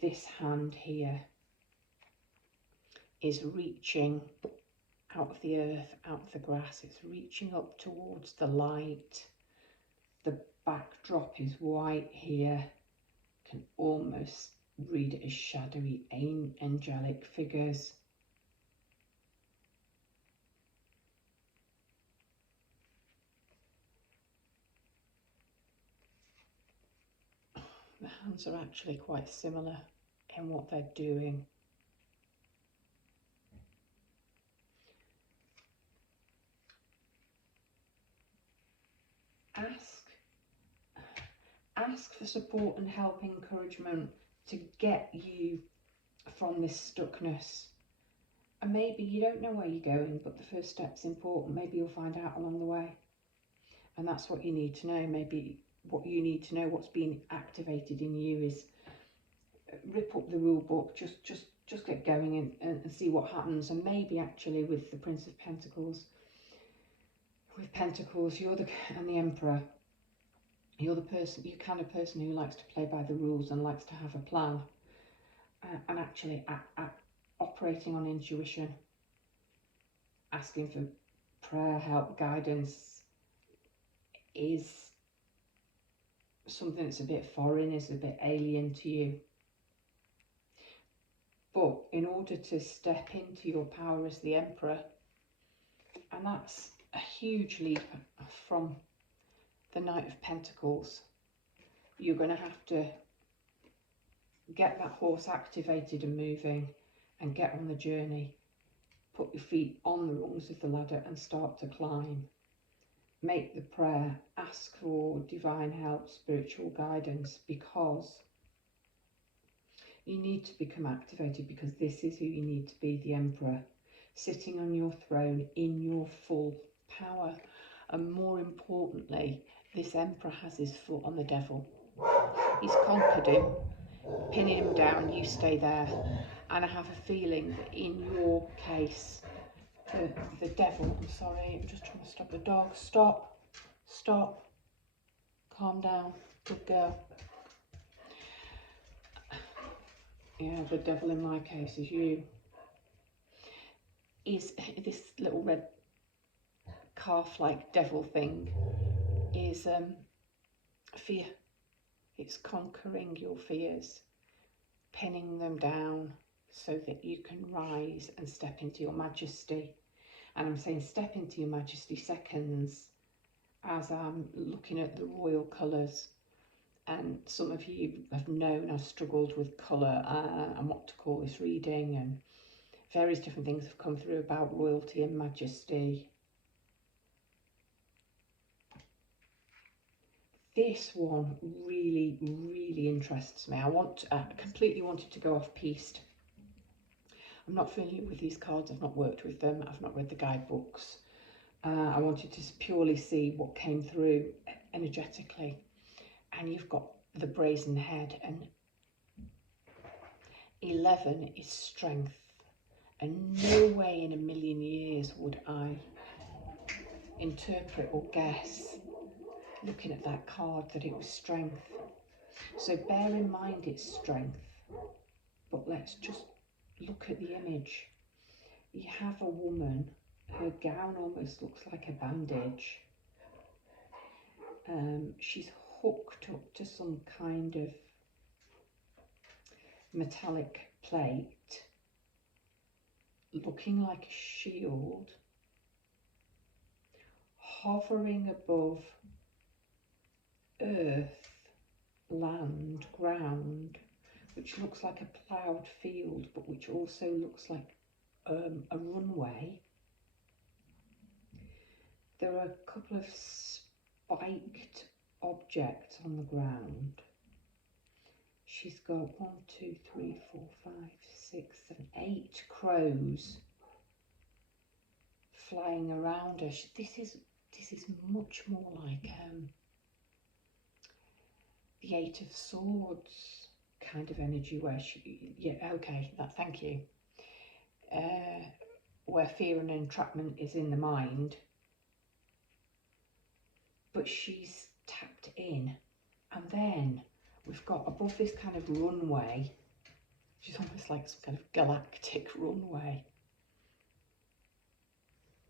This hand here is reaching out of the earth, out of the grass. It's reaching up towards the light. The backdrop is white here. Can almost read it as shadowy, angelic figures. The hands are actually quite similar in what they're doing. Ask for support and help, encouragement to get you from this stuckness. And maybe you don't know where you're going, but the first step's important. Maybe you'll find out along the way. And that's what you need to know. Maybe what you need to know, what's being activated in you, is rip up the rule book, just get going and see what happens. And maybe actually with the Prince of Pentacles, with Pentacles, and the Emperor, you're the kind of person who likes to play by the rules and likes to have a plan, and actually operating on intuition, asking for prayer, help, guidance is something that's a bit foreign, is a bit alien to you. But in order to step into your power as the Emperor, and that's a huge leap from the Knight of Pentacles, you're going to have to get that horse activated and moving and get on the journey. Put your feet on the rungs of the ladder and start to climb. Make the prayer, ask for divine help, spiritual guidance, because you need to become activated, because this is who you need to be, the Emperor, sitting on your throne in your full power. And more importantly, this Emperor has his foot on the devil. He's conquered him, pinning him down, you stay there. And I have a feeling that in your case, the devil, I'm sorry, I'm just trying to stop the dog. Stop, calm down, good girl. Yeah, the devil in my case is you. Is this little red calf-like devil thing is fear. It's conquering your fears, pinning them down so that you can rise and step into your majesty. And I'm saying step into your majesty seconds as I'm looking at the royal colours. And some of you have known I've struggled with colour and what to call this reading, and various different things have come through about royalty and majesty. This one really, really interests me. I completely wanted to go off piste. I'm not familiar with these cards. I've not worked with them. I've not read the guidebooks. I wanted to purely see what came through energetically. And you've got the brazen head, and 11 is strength. And no way in a million years would I interpret or guess, looking at that card, that it was strength. So bear in mind it's strength, but let's just look at the image. You have a woman, her gown almost looks like a bandage. She's hooked up to some kind of metallic plate, looking like a shield, hovering above earth, land, ground, which looks like a ploughed field, but which also looks like a runway. There are a couple of spiked objects on the ground. She's got 1, 2, 3, 4, 5, 6, 7, 8 crows flying around her. This is much more like the Eight of Swords kind of energy, where she, yeah, okay, thank you. Where fear and entrapment is in the mind, but she's tapped in. And then we've got above this kind of runway, which is almost like some kind of galactic runway.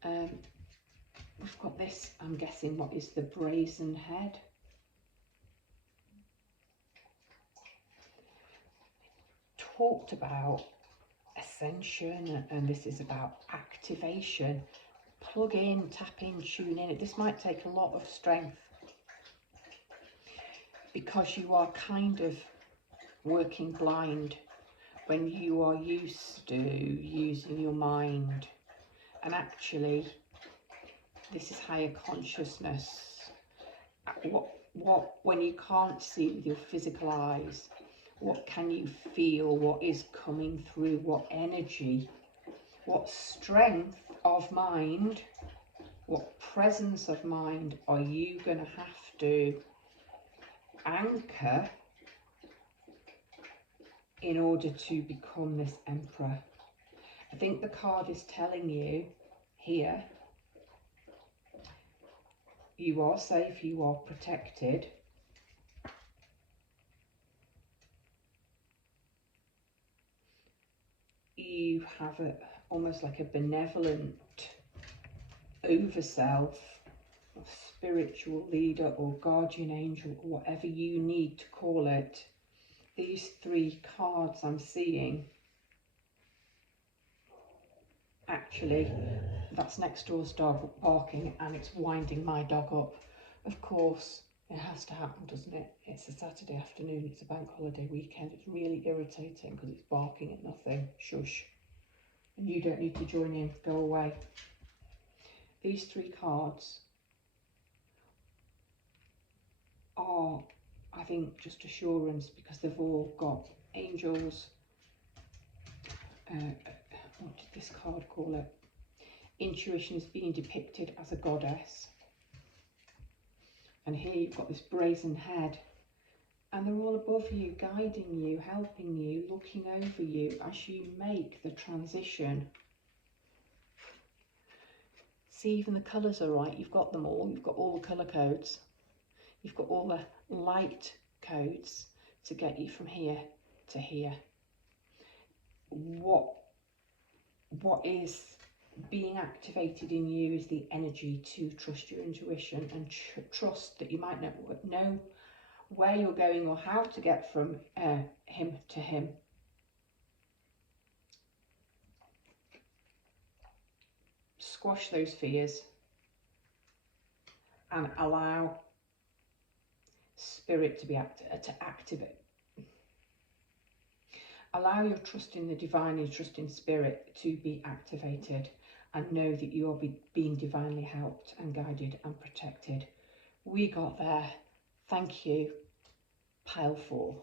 We've got this, I'm guessing, what is the brazen head? Talked about ascension, and this is about activation. Plug in, tap in, tune in. This might take a lot of strength, because you are kind of working blind when you are used to using your mind. And actually, this is higher consciousness. What when you can't see with your physical eyes, what can you feel? What is coming through? What energy? What strength of mind? What presence of mind are you going to have to anchor in order to become this emperor? I think the card is telling you here, you are safe, you are protected. You have almost like a benevolent overself, or spiritual leader or guardian angel, or whatever you need to call it. These 3 cards I'm seeing, actually, that's next door's dog barking, and it's winding my dog up. Of course, it has to happen, doesn't it? It's a Saturday afternoon, it's a bank holiday weekend. It's really irritating because it's barking at nothing. Shush. And you don't need to join in, go away. These 3 cards are, I think, just assurance, because they've all got angels. What did this card call it? Intuition is being depicted as a goddess. And here you've got this brazen head. And they're all above you, guiding you, helping you, looking over you as you make the transition. See, even the colours are right. You've got them all. You've got all the colour codes. You've got all the light codes to get you from here to here. What is being activated in you is the energy to trust your intuition, and trust that you might know where you're going or how to get from him to him. Squash those fears and allow spirit to be activate. Allow your trust in the divine and trust in spirit to be activated, and know that you are being divinely helped and guided and protected. We got there. Thank you. Pile 4.